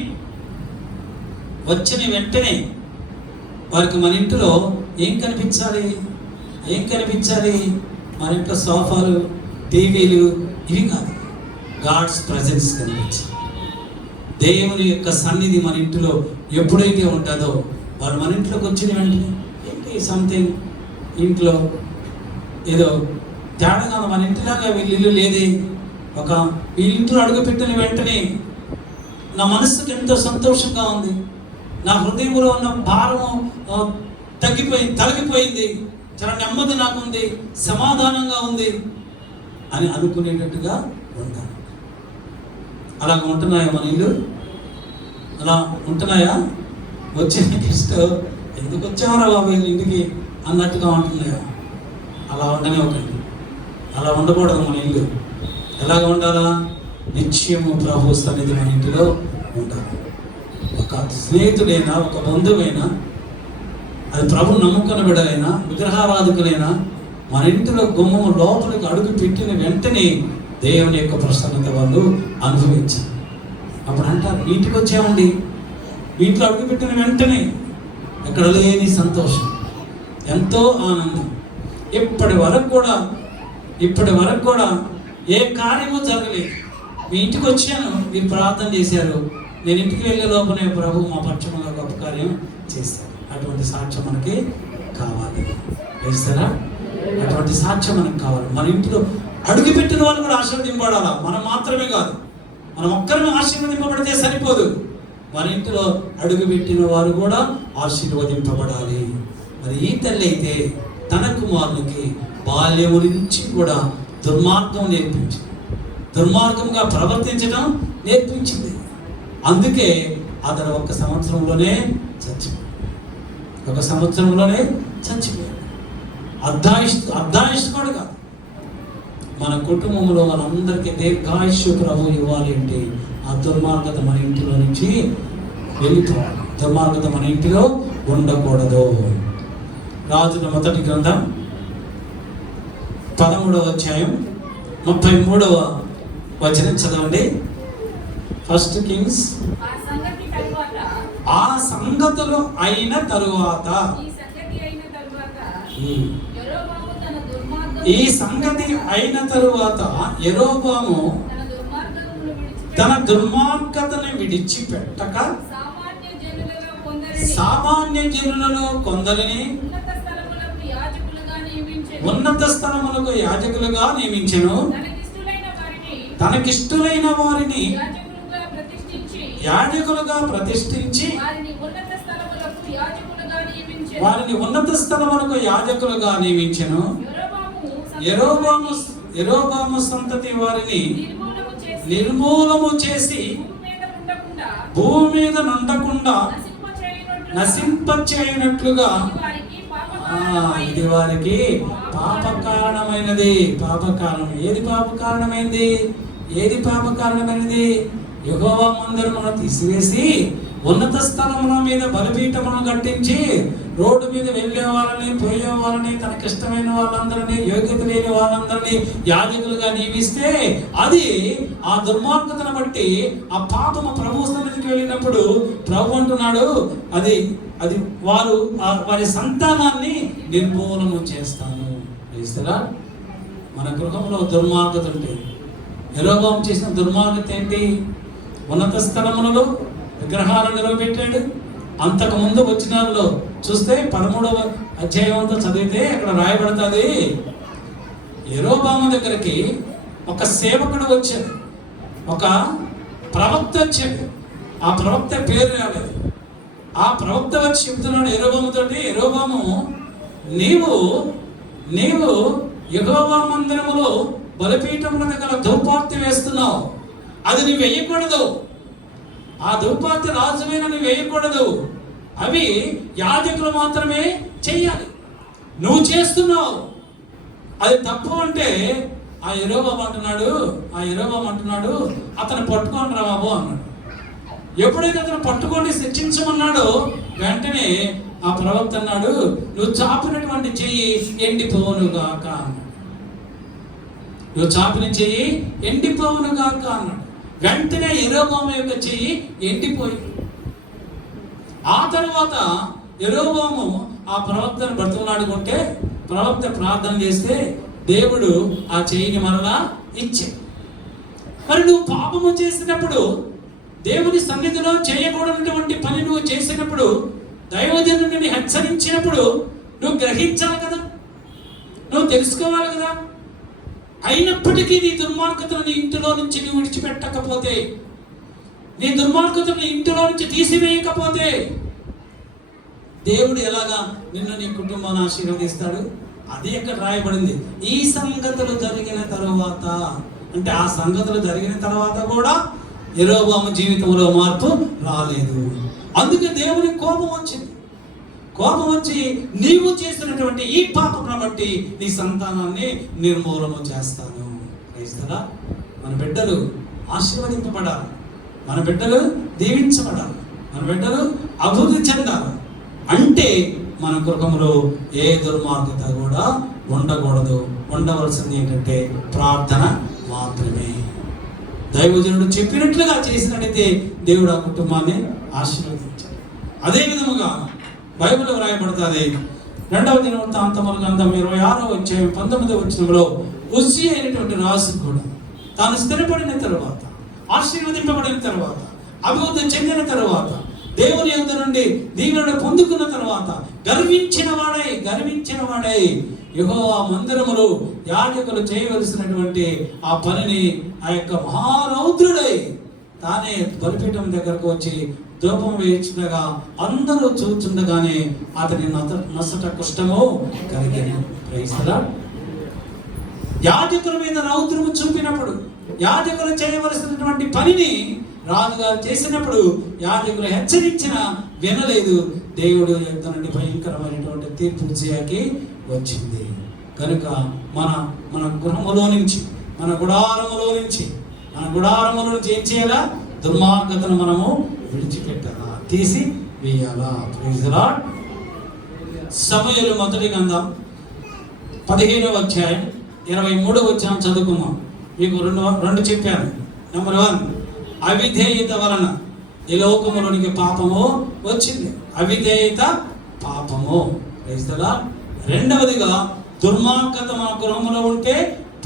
వారికి మన ఇంటిలో ఏం కనిపించాలి? మన ఇంట్లో సోఫాలు, టీవీలు ఇవి కాదు, గాడ్స్ ప్రజెన్స్ కనిపించాలి. దేవుని యొక్క సన్నిధి మన ఇంటిలో ఎప్పుడైతే ఉంటుందో వారు మన ఇంట్లోకి వచ్చిన వెంటనే ఏంటి సంథింగ్ ఇంట్లో ఏదో తేడాగా, మన ఇంటిలాగా వీళ్ళ ఇల్లు లేదే, ఒక ఈ ఇంట్లో అడుగుపెట్టిన వెంటనే నా మనస్సుకి ఎంతో సంతోషంగా ఉంది, నా హృదయంలో ఉన్న భారము తొలగిపోయింది, చాలా నెమ్మది నాకు ఉంది, సమాధానంగా ఉంది అని అనుకునేటట్టుగా ఉంటాను. అలాగ ఉంటున్నాయా మన ఇల్లు? అలా ఉంటున్నాయా? వచ్చిన ఇష్టం ఎందుకు వచ్చామరా బాబు ఇంటికి అన్నట్టుగా ఉంటున్నాయా? అలా ఉండనే ఒకండి, అలా ఉండకూడదు. మన ఇల్లు ఎలాగ ఉండాలా? నిత్యము ప్రభు సన్నిధి మన ఇంటిలో ఉండాలి. ఒక స్నేహితుడైనా, ఒక బంధువైనా, అది ప్రభు నమ్ముకున్న బిడ్డలైనా, విగ్రహారాధకులైనా మన ఇంటిలో గుమ్మము లోపలికి అడుగు పెట్టిన వెంటనే దేవుని యొక్క ప్రసన్నత వాళ్ళు అనుభవించారు. అప్పుడు అంటారు, ఇంటికి వచ్చామండి, ఇంట్లో అడుగు పెట్టిన వెంటనే ఎక్కడ లేని సంతోషం, ఎంతో ఆనందం. ఇప్పటి వరకు కూడా ఏ కార్యము జరగలేదు. మీ ఇంటికి వచ్చాను, మీరు ప్రార్థన చేశారు, నేను ఇంటికి వెళ్ళే లోపలే ప్రభు మా పక్షంగా గొప్ప కార్యం చేశారు. అటువంటి సాక్ష్యం మనకి కావాలి. వేస్తారా? అటువంటి సాక్ష్యం మనకు కావాలి. మన ఇంట్లో అడుగుపెట్టిన వాళ్ళు కూడా ఆశీర్వదింపబడాలా. మనం మాత్రమే కాదు, మనం ఒక్కరిని ఆశీర్వదింపబడితే సరిపోదు, మన ఇంట్లో అడుగుపెట్టిన వారు కూడా ఆశీర్వదింపబడాలి. మరి ఈ తల్లి అయితే తన కుమారునికి బాల్యము నుంచి కూడా దుర్మార్గం నేర్పించింది, దుర్మార్గంగా ప్రవర్తించడం నేర్పించింది. అందుకే అతను 1 సంవత్సరంలోనే చచ్చిపోయాడు. అర్ధాయుష్కుడు కాదు. మన కుటుంబంలో వాళ్ళందరికీ దీర్ఘాయుష్యు ప్రభు ఇవ్వాలి అంటే ఆ దుర్మార్గత మన ఇంటిలో నుంచి వెళ్ళిపోవాలి. దుర్మార్గత మన ఇంటిలో ఉండకూడదు. రాజుల మొదటి గ్రంథం 13వ అధ్యాయం 33వ వచనం చదవండి. 1 Kings. ఆ సంగతులు అయిన తరువాత యెరోబాము తన దుర్మార్గతను విడిచిపెట్టక సామాన్య జనులలో కొందరిని ఉన్నత స్థలములకు యాజకులుగా నియమించెను. తనకిష్టులైన వారిని యాజకులుగా ప్రతిష్ఠించి వారిని ఉన్నత స్థలములకు యాజకులుగా నియమించెను. యెరోబాము సంతతి వారిని నిర్మూలము చేసి భూమి మీద నుండకుండా నశింపచేయనట్లుగా ఇది వారికి పాప కారణమైనది. ఏది పాప కారణమైనది? యెహోవా మందిరమును తీసివేసి ఉన్నత స్థలముల మీద బలిపీఠమును కట్టించి రోడ్డు మీద వెళ్ళే వాళ్ళని, పోయే వాళ్ళని, తనకి ఇష్టమైన వాళ్ళందరినీ, యోగ్యత లేని వాళ్ళందరినీ యాజకులుగా నియమిస్తే అది ఆ దుర్మార్గతను బట్టి ఆ పాపము ప్రభు సన్నిధికి వెళ్ళినప్పుడు ప్రభు అంటున్నాడు, అది వారి సంతానాన్ని నిర్మూలన చేస్తాను. తెలుస్తారా? మన గృహంలో దుర్మార్గత ఉంటే యెరోబాము చేసిన దుర్మార్గత ఏంటి? ఉన్నత స్థలములలో విగ్రహాలను నిలబెట్టాడు. అంతకుముందు వచనాల్లో చూస్తే 13వ అధ్యాయంతో చదివితే అక్కడ రాయబడుతుంది, యెరోబాము దగ్గరికి ఒక సేవకుడు వచ్చాడు, ఒక ప్రవక్త వచ్చాడు. ఆ ప్రవక్త పేరు రాలేదు. ఆ ప్రవక్త వచ్చి చెప్తున్నాడు యెరోబాముతోటి, యెరోబాము నీవు యెహోవా మందిరములో బలిపీఠముల దగ్గర ధూపార్తి వేస్తున్నావు, అది నువ్వు వేయకూడదు. ఆ ధూపార్తి రాజువైన నువ్వు వేయకూడదు, అవి యాజకులు మాత్రమే చెయ్యాలి. నువ్వు చేస్తున్నావు, అది తప్పు అంటే ఆ యెరొబాము అంటున్నాడు అతను పట్టుకొని రా బాబు అన్నాడు. ఎప్పుడైతే అతను పట్టుకొని శిక్షించమన్నాడో వెంటనే ఆ ప్రవక్త అన్నాడు, నువ్వు చాపినటువంటి చెయ్యి ఎండిపోవునుగాక అన్నాడు. నువ్వు చాపిన చెయ్యి ఎండిపోవునుగాక అన్నాడు. వెంటనే యెరొబాము యొక్క చెయ్యి ఎండిపోయింది. ఆ తర్వాత యెరొబాము ఆ ప్రవక్తను బ్రతిమలాడుకుంటే, ప్రవక్త ప్రార్థన చేస్తే దేవుడు ఆ చెయ్యిని మరలా ఇచ్చాడు. మరి నువ్వు పాపము చేసినప్పుడు, దేవుని సన్నిధిలో చేయకూడనటువంటి పని నువ్వు చేసినప్పుడు, దైవజనుడిని హెచ్చరించినప్పుడు నువ్వు గ్రహించాలి కదా, నువ్వు తెలుసుకోవాలి కదా. అయినప్పటికీ నీ దుర్మార్గతను నీ ఇంటిలో నుంచి నువ్వు విడిచిపెట్టకపోతే, నీ దుర్మార్గతను నీ ఇంటిలో నుంచి తీసివేయకపోతే, దేవుడు ఎలాగా నిన్ను నీ కుటుంబాన్ని ఆశీర్వదిస్తాడు? అది ఎక్కడ రాయబడింది? ఈ సంగతులు జరిగిన తరువాత, అంటే ఆ సంగతులు జరిగిన తర్వాత కూడా యెరొబాము జీవితంలో మార్పు రాలేదు. అందుకే దేవుని కోపం వచ్చింది. కోపం వచ్చి నీవు చేసినటువంటి ఈ పాపమును బట్టి నీ సంతానాన్ని నిర్మూలన చేస్తాను. క్రైస్తవులా, మన బిడ్డలు ఆశీర్వదింపబడాలి, మన బిడ్డలు దీవించబడాలి, మన బిడ్డలు అభివృద్ధి చెందాలి. అంటే మన గృహంలో ఏ దుర్మార్గత కూడా ఉండకూడదు. ఉండవలసింది ఏంటంటే ప్రార్థన మాత్రమే. దైవజనుడు చెప్పినట్లుగా చేసినట్టయితే దేవుడు ఆ కుటుంబాన్ని ఆశీర్వదించాడు. అదే విధముగా బైబిల్లో వ్రాయబడుతుంది. 2వ దినవృత్తాంతముల గ్రంథం 26వ అధ్యాయం 19వ వచనంలో ఉజ్జియా అయినటువంటి రాజు కూడా తాను స్థిరపడిన తరువాత, ఆశీర్వదింపబడిన తరువాత, అభివృద్ధి చెందిన తరువాత, దేవుని యొద్ద నుండి దీవెనను పొందుకున్న తరువాత గర్వించిన వాడై యెహోవా మందిరములో యాజకులు చేయవలసినటువంటి ఆ పనిని ఆ యొక్క మహారౌద్రుడై తానే బలిపీఠం దగ్గరకు వచ్చి ధూపం వేయించగా అందరూ చూచుండగానే అతని నొసట కుష్టము కలిగెను. Praise the Lord. యాజకుల మీద రౌద్రము చూపినప్పుడు, యాజకులు చేయవలసినటువంటి పనిని రాజుగారు చేసినప్పుడు యాజకులు హెచ్చరించిన వినలేదు. దేవుడు యొద్ద నుండి భయంకరమైనటువంటి తీర్పు ఉజ్జియాకి వచ్చింది. కనుక మన గృహములో నుంచి, మన గుడారములో నుంచి ఏం చేయాలా? దుర్మార్గతను మనము విడిచిపెట్టాలా, తీసి వేయాలా. Praise the lord. సమూయేలు మొదటి గ్రంథం 15వ అధ్యాయం 23వ వచనం చదువుకున్నాం. మీకు రెండు చెప్పాను. నెంబర్ 1, అవిధేయత వలన ఈ లోకములోనికి పాపము వచ్చింది. అవిధేయత పాపము. Praise the lord. రెండవదిగా దుర్మార్గత మన గృహములో ఉంటే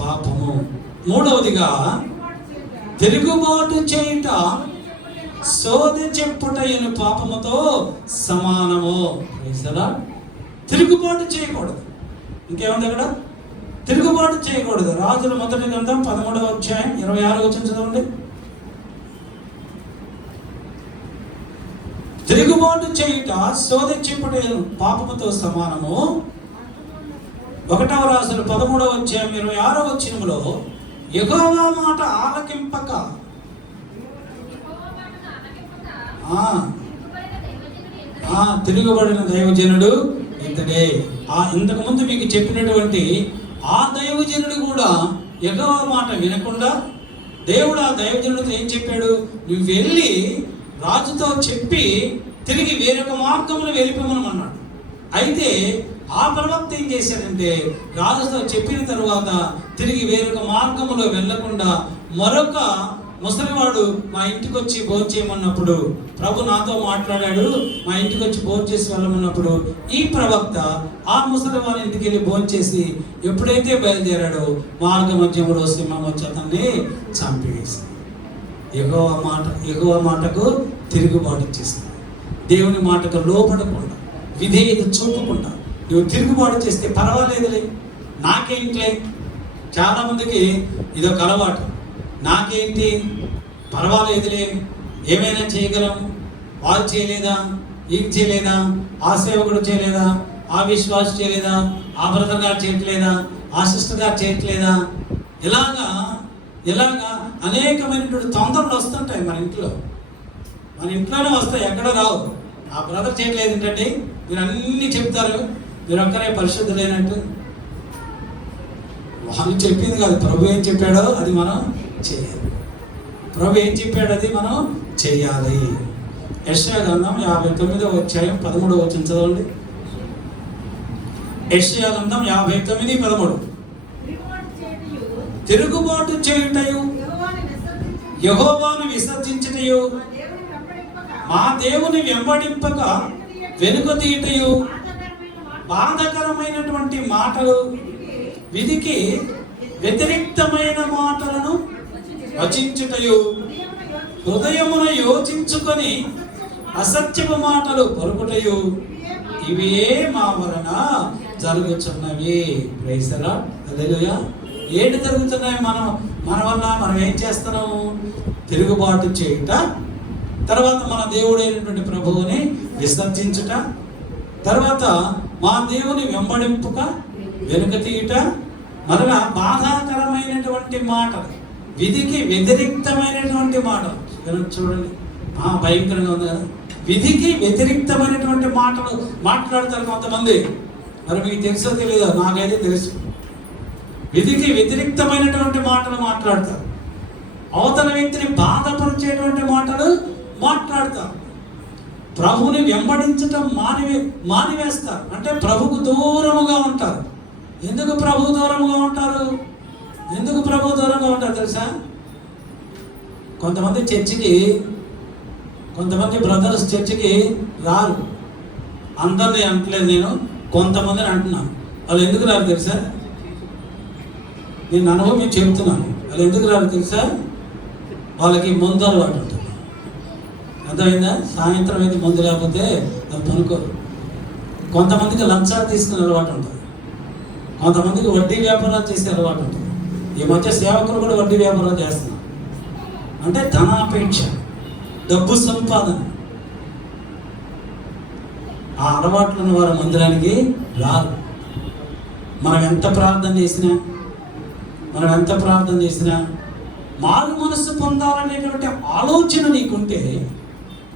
పాపము. మూడవదిగా తిరుగుబాటు చేయుట సోదె చెప్పుటయను పాపముతో సమానము. Praise the lord. తిరుగుబాటు చేయకూడదు. ఇంకేముంది అక్కడ? తిరుగుబాటు చేయకూడదు. రాజుల మొదటి గ్రంథం 13వ అధ్యాయం 26వ వచనం చదవండి. తిరుగుబాటు చేయుట సోదె చెప్పుటయను పాపముతో సమానము. 1వ రాజుల 13వ అధ్యాయం 26వ వచనములో యెహోవా మాట ఆలకింపక తిరుగుబడిన దైవజనుడు ఇతడే. ఇంతకు ముందు మీకు చెప్పినటువంటి ఆ దైవజనుడు కూడా యెహోవా మాట వినకుండా దేవుడు ఆ దైవజనుడితో ఏం చెప్పాడు? నువ్వు వెళ్ళి రాజుతో చెప్పి తిరిగి వేరొక మార్గమును వెళ్ళిపోమన్నాడు. అయితే ఆ ప్రవక్త ఏం చేశాడంటే రాజుతో చెప్పిన తరువాత తిరిగి వేరొక మార్గములో వెళ్లకుండా మరొక ముసలివాడు మా ఇంటికి వచ్చి భోంచేయమన్నప్పుడు, ప్రభు నాతో మాట్లాడాడు, మా ఇంటికి వచ్చి భోంచేసి వెళ్ళమన్నప్పుడు ఈ ప్రవక్త ఆ ముసలివాడి ఇంటికి వెళ్ళి భోంచేసి ఎప్పుడైతే బయలుదేరాడో మార్గ మధ్యంలో సింహం వచ్చి అతన్ని చంపేసి యెహోవా మాటకు తిరుగుబాటు చేసింది. దేవుని మాటకు లోపడకుండా, విధేయత చూపకుండా నువ్వు తిరుగుబాటు చేస్తే పర్వాలేదులే, నాకేంటిలే. చాలామందికి ఇదొక అలవాటు. నాకేంటి, పర్వాలేదులే, ఏమైనా చేయగలం, వాళ్ళు చేయలేదా, ఇది చేయలేదా, ఆ సేవకుడు చేయలేదా, ఆ విశ్వాసం చేయలేదా, ఆ బ్రదర్ గారు చేయట్లేదా, ఆ సిస్టర్ గారు చేయట్లేదా? ఇలాగా అనేకమైనటువంటి తొందరలు వస్తుంటాయి మన ఇంట్లోనే వస్తాయి, ఎక్కడ రావు. ఆ బ్రదర్ చేయట్లేదు ఏంటండి, మీరు అన్నీ చెప్తారు, మీరు ఒక్కరే పరిశుద్ధులైనట్టు. వాళ్ళు చెప్పింది కాదు, ప్రభు ఏం చెప్పాడో అది మనం చేయాలి. ప్రభు ఏం చెప్పాడు అది మనం చేయాలి. యెషయా గ్రంథం 59వ అధ్యాయం 13వ వచనం చదవండి. యెషయా గ్రంథం 59:13. తిరుగుబాటు చేయుటయు యెహోవాను విసర్జించుటయు మా దేవుని వెంబడింపక వెనుకతీయుటయు బాధకరమైనటువంటి మాటలు, విధికి వ్యతిరేక్తమైన మాటలను వచించుటయు, హృదయమున యోచించుకొని అసత్యపు మాటలు పలుకుటయు, ఇవే మా వలన జరుగుతున్నవి. Praise the Lord. హల్లెలూయా. ఏంటి జరుగుతున్నాయి? మన వల్ల మనం ఏం చేస్తున్నాము? తిరుగుబాటు చేయుట, తర్వాత మన దేవుడైనటువంటి ప్రభువుని విసర్జించుట, తర్వాత మా దేవుని వెంబడింపుక వెనుక తీయుట, మరలా బాధాకరమైనటువంటి మాటలు, విధికి వ్యతిరేక్తమైనటువంటి మాటలు. చూడండి, భయంకరంగా ఉంది కదా. విధికి వ్యతిరేక్తమైనటువంటి మాటలు మాట్లాడతారు కొంతమంది. మరి మీకు తెలుసో తెలియదా? నాకైతే తెలుసు. విధికి వ్యతిరేక్తమైనటువంటి మాటలు మాట్లాడతారు, అవతల వ్యక్తిని బాధపరిచేటువంటి మాటలు మాట్లాడతారు, ప్రభుని వెంబడించటం మానివేస్తారు. అంటే ప్రభుకు దూరముగా ఉంటారు. ఎందుకు ప్రభు దూరంగా ఉంటారు? ఎందుకు ప్రభు దూరంగా ఉంటారు తెలుసా? కొంతమంది బ్రదర్స్ చర్చికి రారు. అందరినీ అంటలేదు నేను, కొంతమందిని అంటున్నాను. వాళ్ళు ఎందుకు రారు తెలుసా? నేను అనుభవం చెబుతున్నాను. వాళ్ళు ఎందుకు రారు తెలుసా? వాళ్ళకి మందు అలవాటు ఉంటుంది. అర్థమైందా? సాయంత్రం అయితే మందు లేకపోతే వాళ్ళు పనుకోరు. కొంతమందికి లంచాలు తీసుకునే అలవాటు ఉంటుంది, కొంతమందికి వడ్డీ వ్యాపారాలు చేసే అలవాటు ఉంటుంది. ఈ మధ్య సేవకులు కూడా వడ్డీ వ్యాపారాలు చేస్తున్నారు. అంటే ధనాపేక్ష, డబ్బు సంపాదన. ఆ అలవాట్లు ఉన్న వారు మందిరానికి రారు. మనం ఎంత ప్రార్థన చేసినా మారు మనస్సు పొందాలనేటువంటి ఆలోచన నీకుంటే,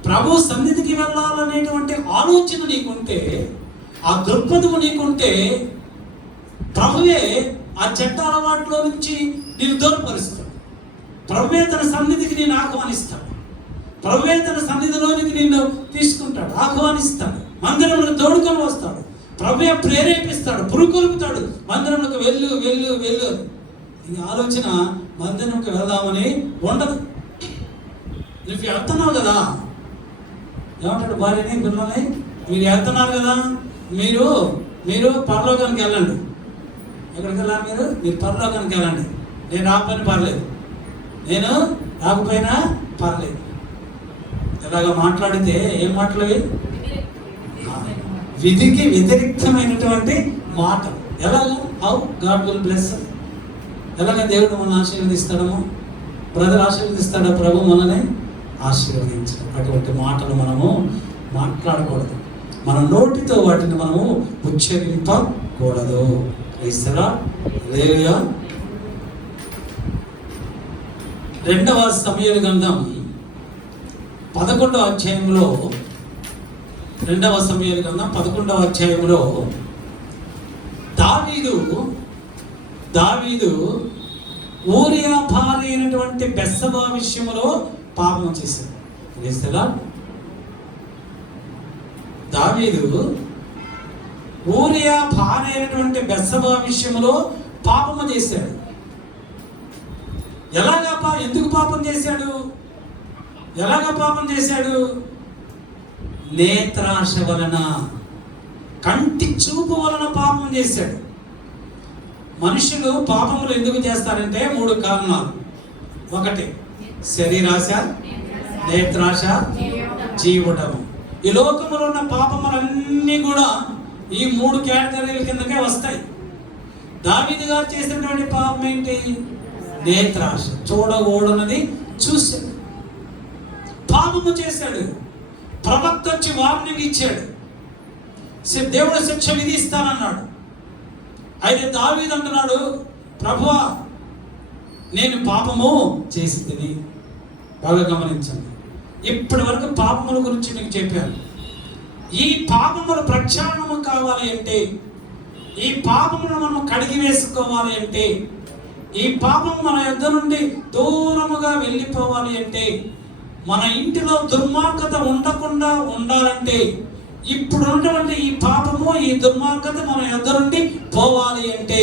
ప్రభు సన్నిధికి వెళ్ళాలనేటువంటి ఆలోచన నీకుంటే, ఆ దృక్పథము నీకుంటే, ప్రభువే ఆ చెడ్డ అలవాట్లో నుంచి నేను దూరపరుస్తాడు. ప్రభువే తన సన్నిధికి నేను ఆహ్వానిస్తాడు. ప్రభువే తన సన్నిధిలోనికి నిన్ను తీసుకుంటాడు, ఆహ్వానిస్తాడు, మందిరంలో తోడుకొని వస్తాడు. ప్రభువే ప్రేరేపిస్తాడు, పురుకొల్పుతాడు, మందిరంలోకి వెళ్ళు. ఈ ఆలోచన మందిరంకి వెళ్దామని ఉండదు. నువ్వు వెళ్తున్నావు కదా, ఏమంటాడు భార్యని, పిల్లల్ని, మీరు వెళ్తున్నారు కదా, మీరు పరలోకానికి వెళ్ళండి. ఎక్కడికి వెళ్ళాలి? మీరు పరలోకానికి వెళ్ళండి. నేను రాకపోయినా పర్లేదు. ఇలాగ మాట్లాడితే ఏం మాటలవి? విధికి వ్యతిరేక్తమైనటువంటి మాట. ఎలాగా? How God will bless. ఎలాగ దేవుడు మనల్ని ఆశీర్వదిస్తాడమో, బ్రదర్ ఆశీర్వదిస్తాడా? ప్రభు మనల్ని ఆశీర్వదించడం. అటువంటి మాటలు మనము మాట్లాడకూడదు. మన నోటితో వాటిని మనము ఉచ్చరింపకూడదు. ఇస్తారా? హల్లెలూయా. 2వ సమూయేలు గ్రంథం 11వ అధ్యాయంలో, 2వ సమూయేలు గ్రంథం 11వ అధ్యాయంలో దావీదు ఊరియా భార్య అయినటువంటి బెత్షెబా విషయంలో పాపం చేశాడు. తెలుసా? దావీదు ఊరియా భార్య అయినటువంటి బెత్షెబా విషయంలో పాపము చేశాడు. ఎందుకు పాపం చేశాడు? నేత్రాశ వలన, కంటి చూపు వలన పాపం చేశాడు. మనుషులు పాపములు ఎందుకు చేస్తారంటే 3 కారణాలు. 1 శరీరాశ, నేత్రాశ, జీవడము. ఈ లోకములో ఉన్న పాపములన్నీ కూడా ఈ 3 కేటగిరీల కిందకే వస్తాయి. దావీదు గారు చేసినటువంటి పాపం ఏంటి? నేత్రాశ, చూడకూడనిది చూశాడు, పాపము చేశాడు. ప్రవక్త వచ్చి వార్నింగ్ ఇచ్చాడు, దేవుడు శిక్ష విధిస్తానన్నాడు. అయితే దావీదు అంటున్నాడు, ప్రభువా నేను పాపము చేసి తిని. బాగా గమనించండి, ఇప్పటి వరకు పాపముల గురించి మీకు చెప్పాను. ఈ పాపముల ప్రక్షాళనము కావాలి అంటే, ఈ పాపమును మనం కడిగి వేసుకోవాలి అంటే, ఈ పాపం మన యొద్ద నుండి దూరముగా వెళ్ళిపోవాలి అంటే, మన ఇంటిలో దుర్మార్గత ఉండకుండా ఉండాలంటే, ఇప్పుడు ఉన్నటువంటి ఈ పాపము, ఈ దుర్మార్గత మన యొద్ద నుండి పోవాలి అంటే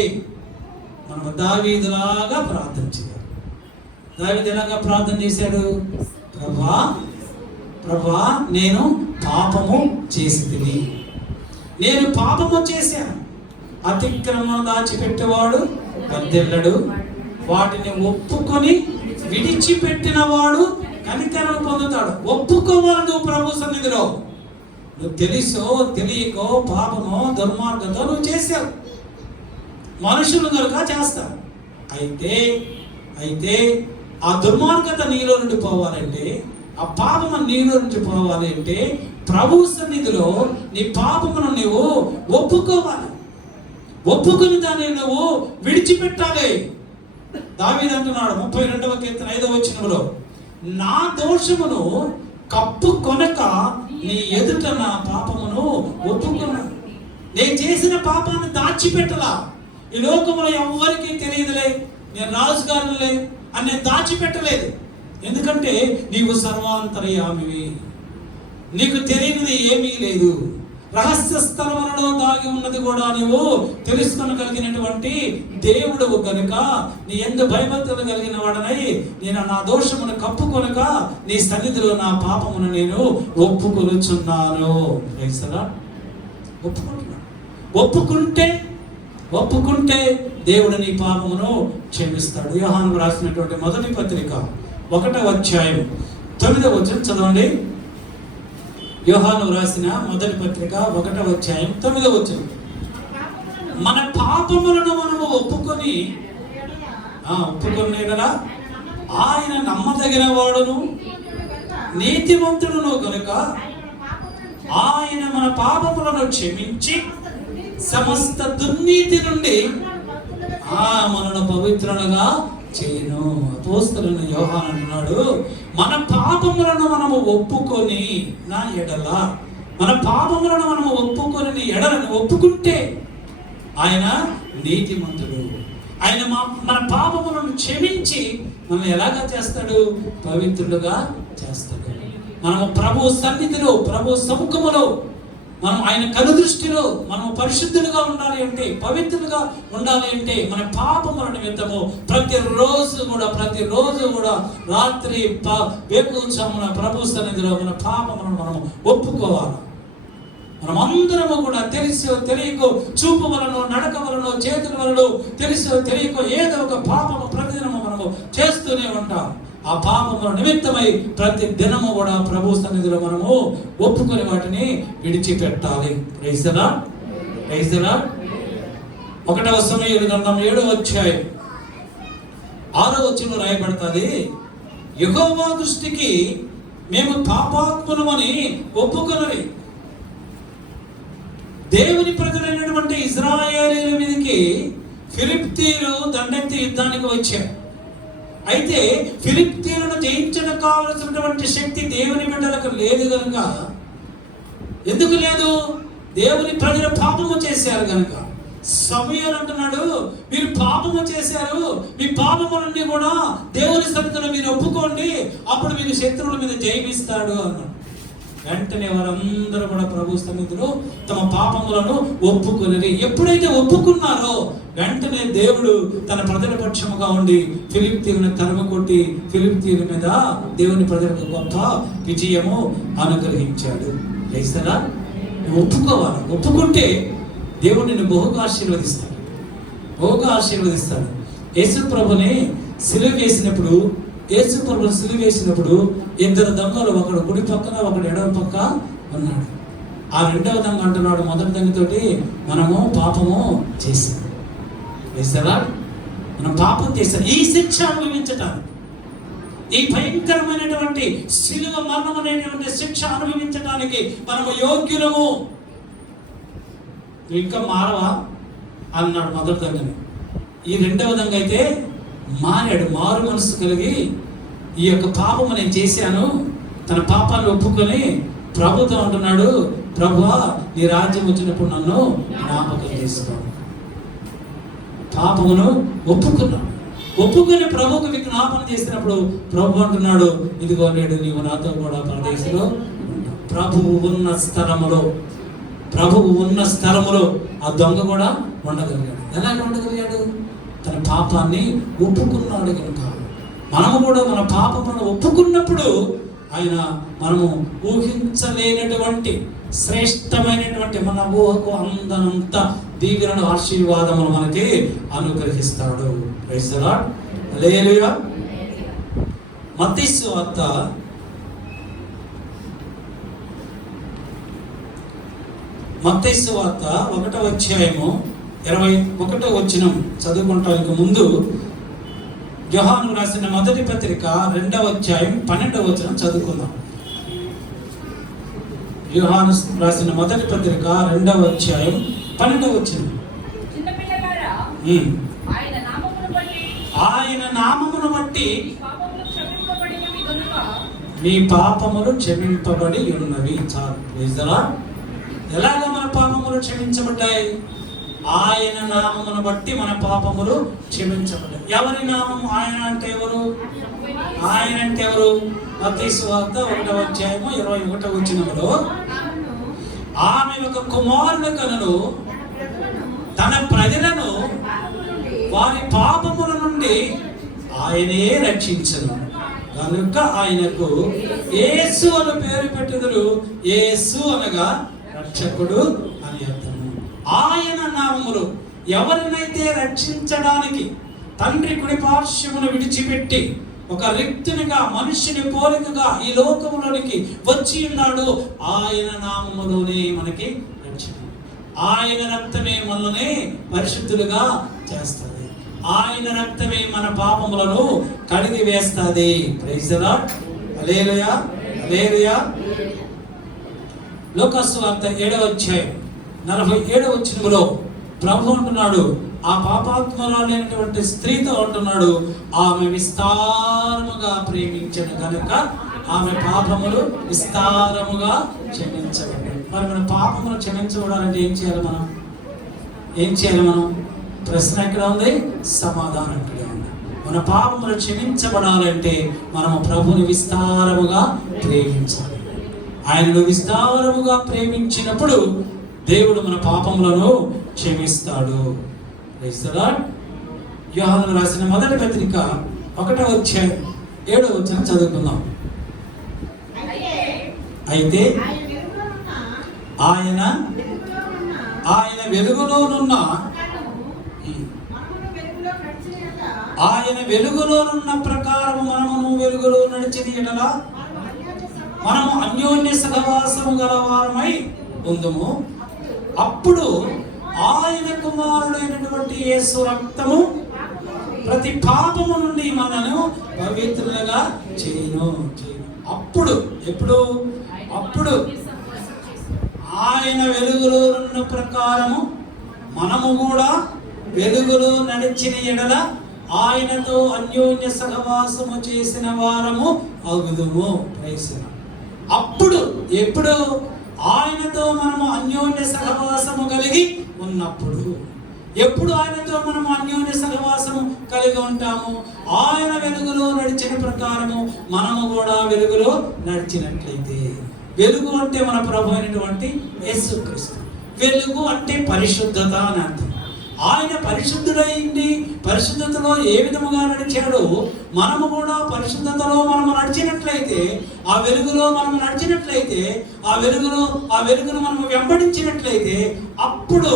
మనం దావీదులాగా ప్రార్థన చేయాలి. దావీదు ఎలాగా ప్రార్థన చేశాడు? ప్రభువా ప్రభువా నేను పాపము చేసి తిని, నేను పాపము చేశాను. అతిక్రమం దాచిపెట్టేవాడు వర్ధిల్లడు, వాటిని ఒప్పుకొని విడిచిపెట్టిన వాడు కనికరం పొందుతాడు. ఒప్పుకోవాలి నువ్వు ప్రభు సన్నిధిలో. నువ్వు తెలుసో తెలియకో పాపమో దుర్మార్గతో నువ్వు చేశావు, మనుషులు కనుక చేస్తారు. అయితే ఆ దుర్మార్గత నీలో నుండి పోవాలంటే, ఆ పాపము నీలో నుండి పోవాలి అంటే ప్రభు సన్నిధిలో నీ పాపమును నువ్వు ఒప్పుకోవాలి. ఒప్పుకుని దాన్ని నువ్వు విడిచిపెట్టాలి. దావీదు అంటున్నాడు 32వ కీర్తన 5వ వచనంలో, నా దోషమును కప్పు కొనక నీ ఎదుట నా పాపమును ఒప్పుకున్నాను. నేను చేసిన పాపాన్ని దాచిపెట్టలా. ఈ లోకంలో ఎవరికి తెలియదులే, నేను రాజుగారులే అని నేను దాచిపెట్టలేదు. ఎందుకంటే నీవు సర్వాంతర్యామివి, నీకు తెలియనిది ఏమీ లేదు. రహస్య స్థలములలో దాగి ఉన్నది కూడా నీవు తెలుసుకొనగలిగినటువంటి దేవుడవు కనుక, నీ యందు భయభక్తులు కలిగిన వాడనై నేను నా దోషమును కప్పుకొనక నీ సన్నిధిలో నా పాపమును నేను ఒప్పుకొనుచున్నాను. ఒప్పుకుంటే దేవుడు నీ పాపమును క్షమిస్తాడు. యోహాను రాసినటువంటి మొదటి పత్రిక 1వ అధ్యాయం 9వ వచనం చదవండి. యోహాను రాసిన మొదటి పత్రిక 1వ అధ్యాయం 9వ వచనం, మన పాపములను మనము ఒప్పుకొని ఎడల ఆయన నమ్మదగిన వాడును నీతిమంతుడును కనుక ఆయన మన పాపములను క్షమించి సమస్త దుర్నీతి నుండి మనను పవిత్రులుగా చేయను. అపోస్తలుడైన యోహాను అంటున్నాడు, మన పాపములను మనము ఒప్పుకొని నా ఎడల, మన పాపములను మనము ఒప్పుకొని నీ ఎడలను ఒప్పుకుంటే ఆయన నీతిమంతుడు. ఆయన మన పాపములను క్షమించి మనం ఎలాగా చేస్తాడు? పవిత్రులుగా చేస్తాడు. మనము ప్రభు సన్నిధిలో, ప్రభు సముఖములో, మనం ఆయన కనుదృష్టిలో మనం పరిశుద్ధులుగా ఉండాలి అంటే, పవిత్రులుగా ఉండాలి అంటే మన పాపముల నిమిత్తము ప్రతిరోజు కూడా రాత్రి వేకువజామున ప్రభు సన్నిధిలో మన పాపములను మనం ఒప్పుకోవాలి. మనం అందరము కూడా తెలిసో తెలియకో, చూపు వలన, నడక వలన, చేతుల వలన, తెలిసో తెలియకో ఏదో ఒక పాపము ప్రతిదినము మనము చేస్తూనే ఉంటాం. ఆ పాపముల నిమిత్తమై ప్రతి దినము కూడా ప్రభు సన్నిధిలో మనము ఒప్పుకొని వాటిని విడిచిపెట్టాలి. Praise the lord. 1వ సమూయేలు గ్రంథం 7వ అధ్యాయం 6వ వచనంలో రాయబడుతుంది, యెహోవా దృష్టికి మేము పాపాత్ములమని ఒప్పుకొనవి. దేవుని ప్రజలైనటువంటి ఇశ్రాయేలీయుల మీదకి ఫిలిష్తీయులు దండెత్తి యుద్ధానికి వచ్చారు. అయితే ఫిలిష్తీయులను జయించడం కావలసినటువంటి శక్తి దేవుని బిడ్డలకు లేదు కనుక, ఎందుకు లేదు? దేవుని ప్రజలు పాపము చేశారు కనుక. సమూయేలు అంటున్నాడు, మీరు పాపము చేశారు, మీ పాపములన్నీ కూడా దేవుని సన్నిధిలో మీరు ఒప్పుకోండి, అప్పుడు మీకు శత్రువుల మీద జయమిస్తాడు అన్నాడు. వెంటనే వారందరూ కూడా ప్రభు సన్నిధిలో తమ పాపములను ఒప్పుకొనిరి. ఎప్పుడైతే ఒప్పుకున్నారో వెంటనే దేవుడు తన ప్రజల పక్షముగా ఉండి ఫిలిష్తీయులను తరిమి కొట్టి ఫిలిష్తీయుల మీద దేవుని ప్రజలకు గొప్ప విజయము అనుగ్రహించాడు. లేస్తారా? ఒప్పుకోవాలి. ఒప్పుకుంటే దేవుడు నిన్ను బహుగా ఆశీర్వదిస్తాడు. యేసు ప్రభుని సిలువ వేసినప్పుడు, ఇద్దరు దొంగలు, ఒకడు కుడి పక్కన ఒకడు ఎడమ పక్క ఉన్నాడు. ఆ రెండవ దొంగ అంటున్నాడు మొదటి దొంగతోటి, మనము పాపము చేశాం. వేసారా? మనం పాపం చేశాం. ఈ శిక్ష అనుభవించటానికి, ఈ భయంకరమైనటువంటి శిలువ మరణం అనేటువంటి శిక్ష అనుభవించడానికి మనము యోగ్యులము. నువ్వు ఇంకా మారవా? అన్నాడు మొదటి దగ్గర. ఈ రెండవ విధంగా అయితే మారాడు, మారు మనసు కలిగి ఈ యొక్క పాపము నేను చేశాను, తన పాపాన్ని ఒప్పుకొని ప్రభుతో అంటున్నాడు, ప్రభువా నీ రాజ్యం వచ్చినప్పుడు నన్ను జ్ఞాపకం చేసుకో. పాపమును ఒప్పుకొని ప్రభువుకు విజ్ఞాపన చేసినప్పుడు ప్రభు అంటున్నాడు, ఇదిగో నేడు నీవు నాతో కూడా పరదేశంలో ప్రభువు ఉన్న స్థలములో ఆ దొంగ కూడా ఉండగలిగాడు. ఎలాగ ఉండగలిగాడు? తన పాపాన్ని ఒప్పుకున్నాడు కనుక. మనము కూడా మన పాపములను ఒప్పుకున్నప్పుడు ఆయన మనము ఊహించలేనటువంటి శ్రేష్టమైనటువంటి మన ఊహకు అందనంత దీవెనలు ఆశీర్వాదములు మనకి అనుగ్రహిస్తాడు. Praise the Lord. హల్లెలూయా. మత్తయి సువార్త 1వ అధ్యాయము 21వ వచనం చదువుకుంటానికి ముందు యోహాను రాసిన మొదటి పత్రిక 2వ అధ్యాయం 12వ వచనం చదువుకుందాం. యోహాను రాసిన మొదటి పత్రిక 2వ అధ్యాయం 12వ వచనం. ఆయన నామమును బట్టి మీ పాపములు క్షమింపబడి ఉన్నవి. చాలు. Praise the lord. ఎలాగ మన పాపములు క్షమించబడ్డాయి? ఆయన నామమును బట్టి మన పాపములు క్షమించబడ్డాయి. ఎవరి నామము? ఆయన అంటే ఎవరు? ఆయన అంటే ఎవరు? మత్తయి సువార్త 1వ అధ్యాయము 21వ వచనములో ఆమె ఒక కుమారుని కనును తన ప్రజలను వారి పాపముల నుండి ఆయనే రక్షించను కనుక ఆయనకు యేసు అని పేరు పెట్టుదురు. యేసు అనగా రక్షకుడు అని అర్థం. ఆయన నామములు ఎవరినైతే రక్షించడానికి తండ్రి కుడి పార్శ్వమును విడిచిపెట్టి ఒక రిక్తునిగా మనుష్యుని పోలికగా ఈ లోకములోనికి వచ్చి ఉన్నాడు, ఆయన నామములోనే మనకి రక్షణ. ఆయన రక్తమే మనల్ని పరిశుద్ధులుగా చేస్తుంది. ఆయన రక్తమే మన పాపములను కడిగి వేస్తుంది. Praise the Lord. Hallelujah. Hallelujah. లూకా సువార్త 7వ అధ్యాయం 47వ వచనములో ప్రభు అంటున్నాడు, ఆ పాపాత్మురాలైనటువంటి స్త్రీతో అంటున్నాడు, ఆమె విస్తారముగా ప్రేమించను కనుక ఆమె పాపములు విస్తారముగా క్షమించబడ్డాయి. మరి మన పాపములు క్షమించబడాలంటే ఏం చేయాలి మనం? ప్రశ్న ఎక్కడ ఉంది? సమాధానం ఎక్కడ ఉంది? మన పాపములు క్షమించబడాలంటే మనము ప్రభుని విస్తారముగా ప్రేమించాలి. ఆయనను విస్తారముగా ప్రేమించినప్పుడు దేవుడు మన పాపములను క్షమిస్తాడు. Praise the lord. యోహాను రాసిన మొదటి పత్రిక 1వ అధ్యాయం 7వ వచనం చదువుకుందాం. అయితే ఆయన వెలుగులోనున్న ఆయన వెలుగులోనున్న ప్రకారం మనము వెలుగులో నడిచిన ఎడల మనము అన్యోన్య సహవాసము గలవారమై ఉందుము. అప్పుడు ఆయన కుమారుడైనటువంటి యేసు రక్తము ప్రతి పాపము నుండి మనను పవిత్రులుగా చేయను. అప్పుడు ఆయన వెలుగులో ఉన్న ప్రకారము మనము కూడా వెలుగులో నడిచిన ఎడల ఆయనతో అన్యోన్య సహవాసము చేసిన వారము అగుదుము. అప్పుడు ఎప్పుడు? ఆయనతో మనము అన్యోన్య సహవాసము కలిగి ఉన్నప్పుడు. ఎప్పుడు ఆయనతో మనము అన్యోన్య సహవాసము కలిగి ఉంటాము? ఆయన వెలుగులో నడిచిన ప్రకారము మనము కూడా వెలుగులో నడిచినట్లయితే. వెలుగు అంటే మన ప్రభు అయినటువంటి యేసుక్రీస్తు. వెలుగు అంటే పరిశుద్ధత అని అర్థం. ఆయన పరిశుద్ధుడైంది. పరిశుద్ధతలో ఏ విధముగా నడిచాడో మనము కూడా పరిశుద్ధతలో మనము నడిచినట్లయితే, ఆ వెలుగులో మనము నడిచినట్లయితే, ఆ వెలుగును మనము వెంబడించినట్లయితే, అప్పుడు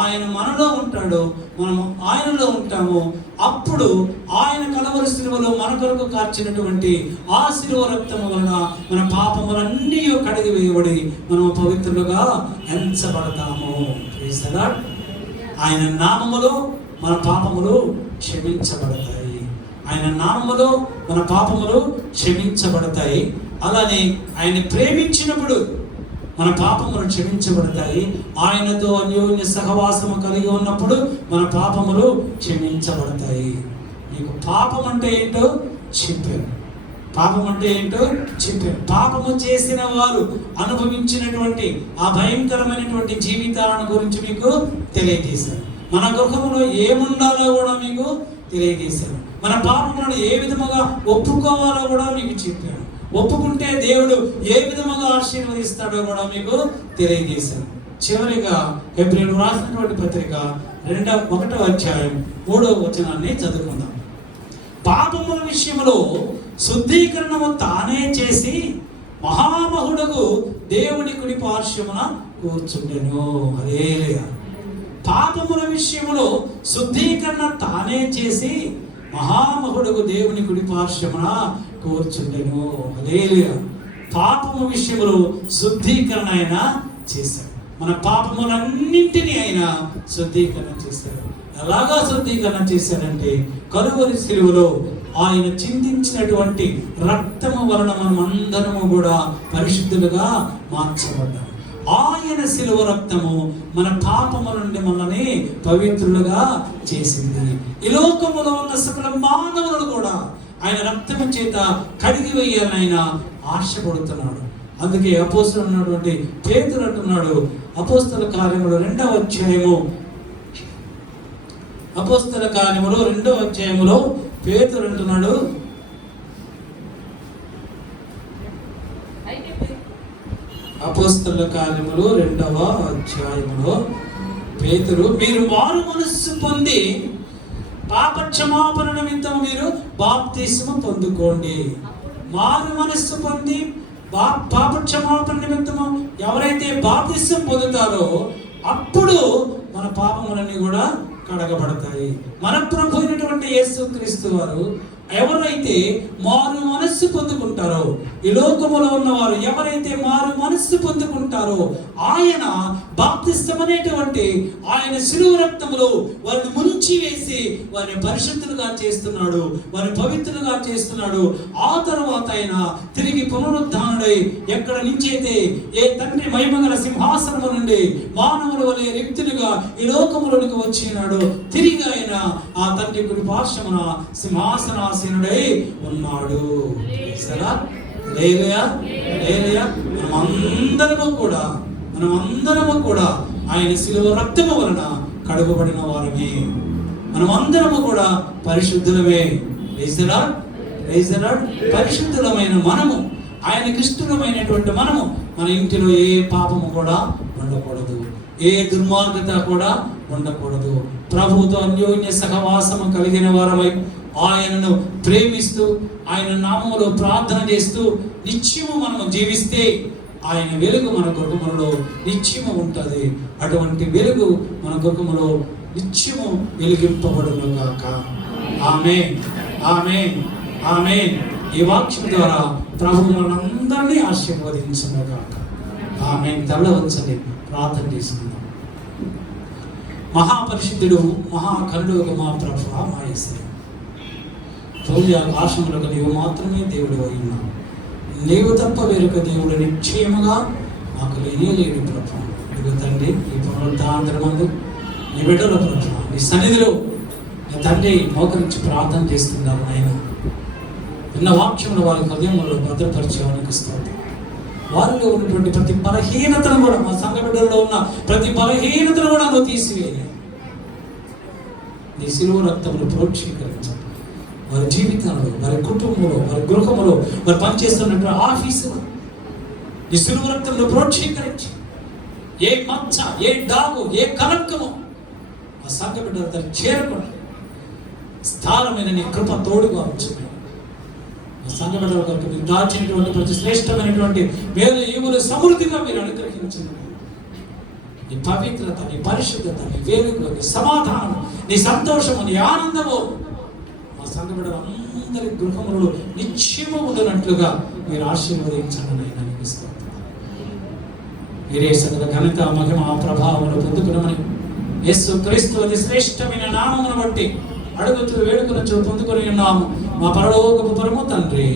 ఆయన మనలో ఉంటాడు, మనము ఆయనలో ఉంటాము. అప్పుడు ఆయన కలవరి శిలువలో మన కొరకు కార్చినటువంటి ఆ శిలువ రక్తము వలన మన పాపములన్నీ కడిగి వేయబడి మనము పవిత్రులుగా ఎంచబడతాము. Praise the lord. ఆయన నామములో మన పాపములు క్షమించబడతాయి. ఆయన నామములో మన పాపములు క్షమించబడతాయి. అలానే ఆయన ప్రేమించినప్పుడు మన పాపములు క్షమించబడతాయి. ఆయనతో అన్యోన్య సహవాసము కలిగి ఉన్నప్పుడు మన పాపములు క్షమించబడతాయి. నీకు పాపం అంటే ఏంటో చెప్పారు. పాపం అంటే ఏంటో చెప్పారు. పాపము చేసిన వారు అనుభవించినటువంటి ఆ భయంకరమైనటువంటి జీవితాలను గురించి మీకు తెలియజేశారు. మన గృహంలో ఏముండాలో కూడా మీకు తెలియజేశారు. మన పాపములను ఏ విధముగా ఒప్పుకోవాలో కూడా మీకు చెప్పారు. ఒప్పుకుంటే దేవుడు ఏ విధముగా ఆశీర్వదిస్తాడో కూడా మీకు తెలియజేశారు. చివరిగా హెబ్రీయులకు రాసినటువంటి పత్రిక 1వ అధ్యాయం 3వ వచనాన్ని చదువుకుందాం. పాపముల విషయంలో శుద్ధీకరణము తానే చేసి మహామహుడుకు దేవుని కుడి పార్శ్వమున కూర్చుండెను. హల్లెలూయా. పాపముల విషయంలో శుద్ధీకరణ తానే చేసి మహామహుడుకు దేవుని కుడి పార్శ్వమున కూర్చుండెను. హల్లెలూయా. పాపము విషయంలో శుద్ధీకరణ ఆయన చేశాడు. మన పాపములన్నింటినీ ఆయన శుద్ధీకరణ చేశాడు. ఎలాగా శుద్ధీకరణ చేశాడంటే కలువరి శిలువలో ఆయన చిందించినటువంటి రక్తము వలన మనం అందరము కూడా పరిశుద్ధులుగా మార్చబడ్డాం. ఆయన శిలువ రక్తము మన పాపముల నుండి మనల్ని పవిత్రులుగా చేసింది. ఈ లోకములో ఉన్న సకల మానవులను కూడా ఆయన రక్తము చేత కడిగి వేయాలని ఆయన ఆశపడుతున్నాడు. అందుకే అపోస్తలుడు ఉన్నటువంటి పేతురు అంటున్నాడు, అపోస్తల కార్యములు 2వ అధ్యాయము, అపోస్తల కార్యములు 2వ అధ్యాయములో పేతురు అంటున్నాడు, అపోస్తల కార్యములు 2వ అధ్యాయములో పేతురు, మీరు మారు మనస్సు పొంది పాప క్షమాపణ నిమిత్తం మీరు బాప్తిస్మము పొందుకోండి. మారు మనస్సు పొంది పాప క్షమాపణ నిమిత్తము ఎవరైతే బాప్తిస్మం పొందుతారో అప్పుడు మన పాపములన్నీ కూడా కడగబడతాయి. మన ప్రభు అయినటువంటి యేసుక్రీస్తు వారు ఎవరైతే మారు మనస్సు పొందుకుంటారో, ఈ లోకములో ఉన్నవారు ఎవరైతే మారు మనస్సు పొందుకుంటారో ఆయన బాప్తిస్మం అనేటువంటి ఆయన శిలువ రక్తములో వారిని ముంచి వేసి వారిని పరిశుద్ధులుగా చేస్తున్నాడు, వారిని పవిత్రులుగా చేస్తున్నాడు. ఆ తర్వాత ఆయన తిరిగి పునరుద్ధానుడై ఎక్కడ నుంచి అయితే ఏ తండ్రి మహిమగల సింహాసనము నుండి మానవుల వలె రిక్తులుగా ఈ లోకములోనికి వచ్చినాడు, తిరిగి ఆయన ఆ తండ్రి కుడి పార్శ్వమున సింహాసనాసీనుడై ఉన్నాడు. మనమందరము కూడా ఆయన శిలువ రక్తము వలన కడుగబడిన వారమే. మనమందరము కూడా పరిశుద్ధులమే. పరిశుద్ధులమైన మనము, ఆయనకి ఇష్టమైనటువంటి మనము, మన ఇంటిలో ఏ పాపము కూడా ఉండకూడదు, ఏ దుర్మార్గత కూడా ఉండకూడదు. ప్రభువుతో అన్యోన్య సహవాసము కలిగిన వారమై ఆయనను ప్రేమిస్తూ ఆయన నామములో ప్రార్థన చేస్తూ నిత్యము మనము జీవిస్తే ఆయన వెలుగు మన గృహములో నిత్యము ఉంటుంది. అటువంటి వెలుగు మన గృహములో నిత్యము వెలిగింపబడును గాక. ఆమేన్, ఆమేన్, ఆమేన్. ఈ వాక్యం ద్వారా ప్రభువు మనందరినీ ఆశీర్వదించును గాక. ఆమేన్. తల వంచండి, ప్రార్థన చేసుకుందాం. మహాపరిశుద్ధుడు, మహాకరుడు మా ప్రభువా, మా యేసయ్య, భూమి ఆకాశములకు నీవు మాత్రమే దేవుడు అయినావు. నీవు తప్ప వేరొక దేవుడు నిశ్చయముగా మాకు లేడు ప్రభు. నీవు తండ్రి ఈ పునరుద్ధానంతరమందు నీ బిడ్డల ప్రభు నీ సన్నిధిలో నీ తండ్రి మోకరించి ప్రార్థన చేస్తున్నారు. ఆయన విన్న వాక్యంలో వారి హృదయంలో భద్రపరిచేవానికి స్తోత్రం. వారిలో ఉన్నటువంటి ప్రతి బలహీనతను కూడా, మా సంఘ బిడ్డల్లో ఉన్న ప్రతి బలహీనతను కూడా నువ్వు తీసివేయాలి. నీ శిలువ రక్తమును ప్రోక్షీకరించాలి. వారి జీవితంలో, వారి కుటుంబంలో, వారి గృహంలో, వారు పనిచేస్తున్నటువంటి ఆఫీసులో ఈ శిలువ రక్తంలో ప్రోక్షీకరించి ఏ మచ్చ, ఏ డాగు, ఏ కలంకము ఆ సంఘ బిడ్డలతో చేరకుండా స్థానమైన నీ కృప తోడుగా ఉంచుకుని ఆ సంఘ బిడ్డల కొరకు మీరు దాచినటువంటి ప్రతి శ్రేష్టమైనటువంటి వేద ఈవులు సమృద్ధిగా మీరు అనుగ్రహించండి. నీ పవిత్రత, నీ పరిశుద్ధత, నీ వేలుగు, నీ సమాధానము, నీ సంతోషము, నీ ఆనందము మా సంఘ బిడ్డలందరి గృహములలో నిత్యము ఉండనట్లుగా మీరు ఆశీర్వదించండి. అనిపిస్తుంది మీరే సకల ఘనత, మహిమ, ప్రభావములు పొందుకునమని యేసు క్రీస్తు అతి శ్రేష్టమైన నామమును బట్టి అడుగుతూ వేడుకను పొందుకొని ఉన్నాము మా పరలోకపు పరమ తండ్రి.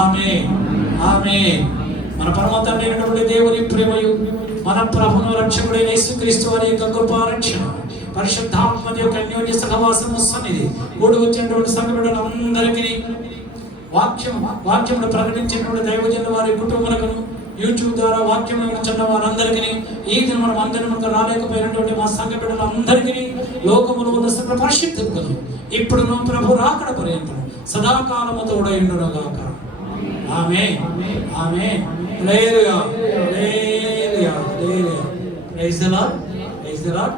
ఆమేన్, ఆమేన్, మన పరమ తండ్రి అయినటువంటి దేవుని ప్రేమయు, మన ప్రభువును రక్షకుడైన యేసుక్రీస్తు వారి యొక్క కృపా రక్షణ, పరిశుద్ధాత్మ యొక్క అన్యోన్య సహవాసము సన్నిధి కూడి వచ్చినటువంటి సంఘటనలందరికీ, వాక్యమును ప్రకటించినటువంటి దైవజనుల వారి కుటుంబాలకును, యూట్యూబ్ ద్వారా వాక్యం వినిచున్న వారందరికీ, ఈ దిన మనం అందరం రాలేకపోయినటువంటి మా సంఘ బిడ్డలందరికీ, లోకములో ఉన్న సకల పరిశుద్ధులను ఇప్పుడును ప్రభు రాకడ పర్యంతం సదాకాలము తోడైండును గాక. Amen. Amen. Hallelujah. Hallelujah. Hallelujah. Praise the lord. Praise the lord.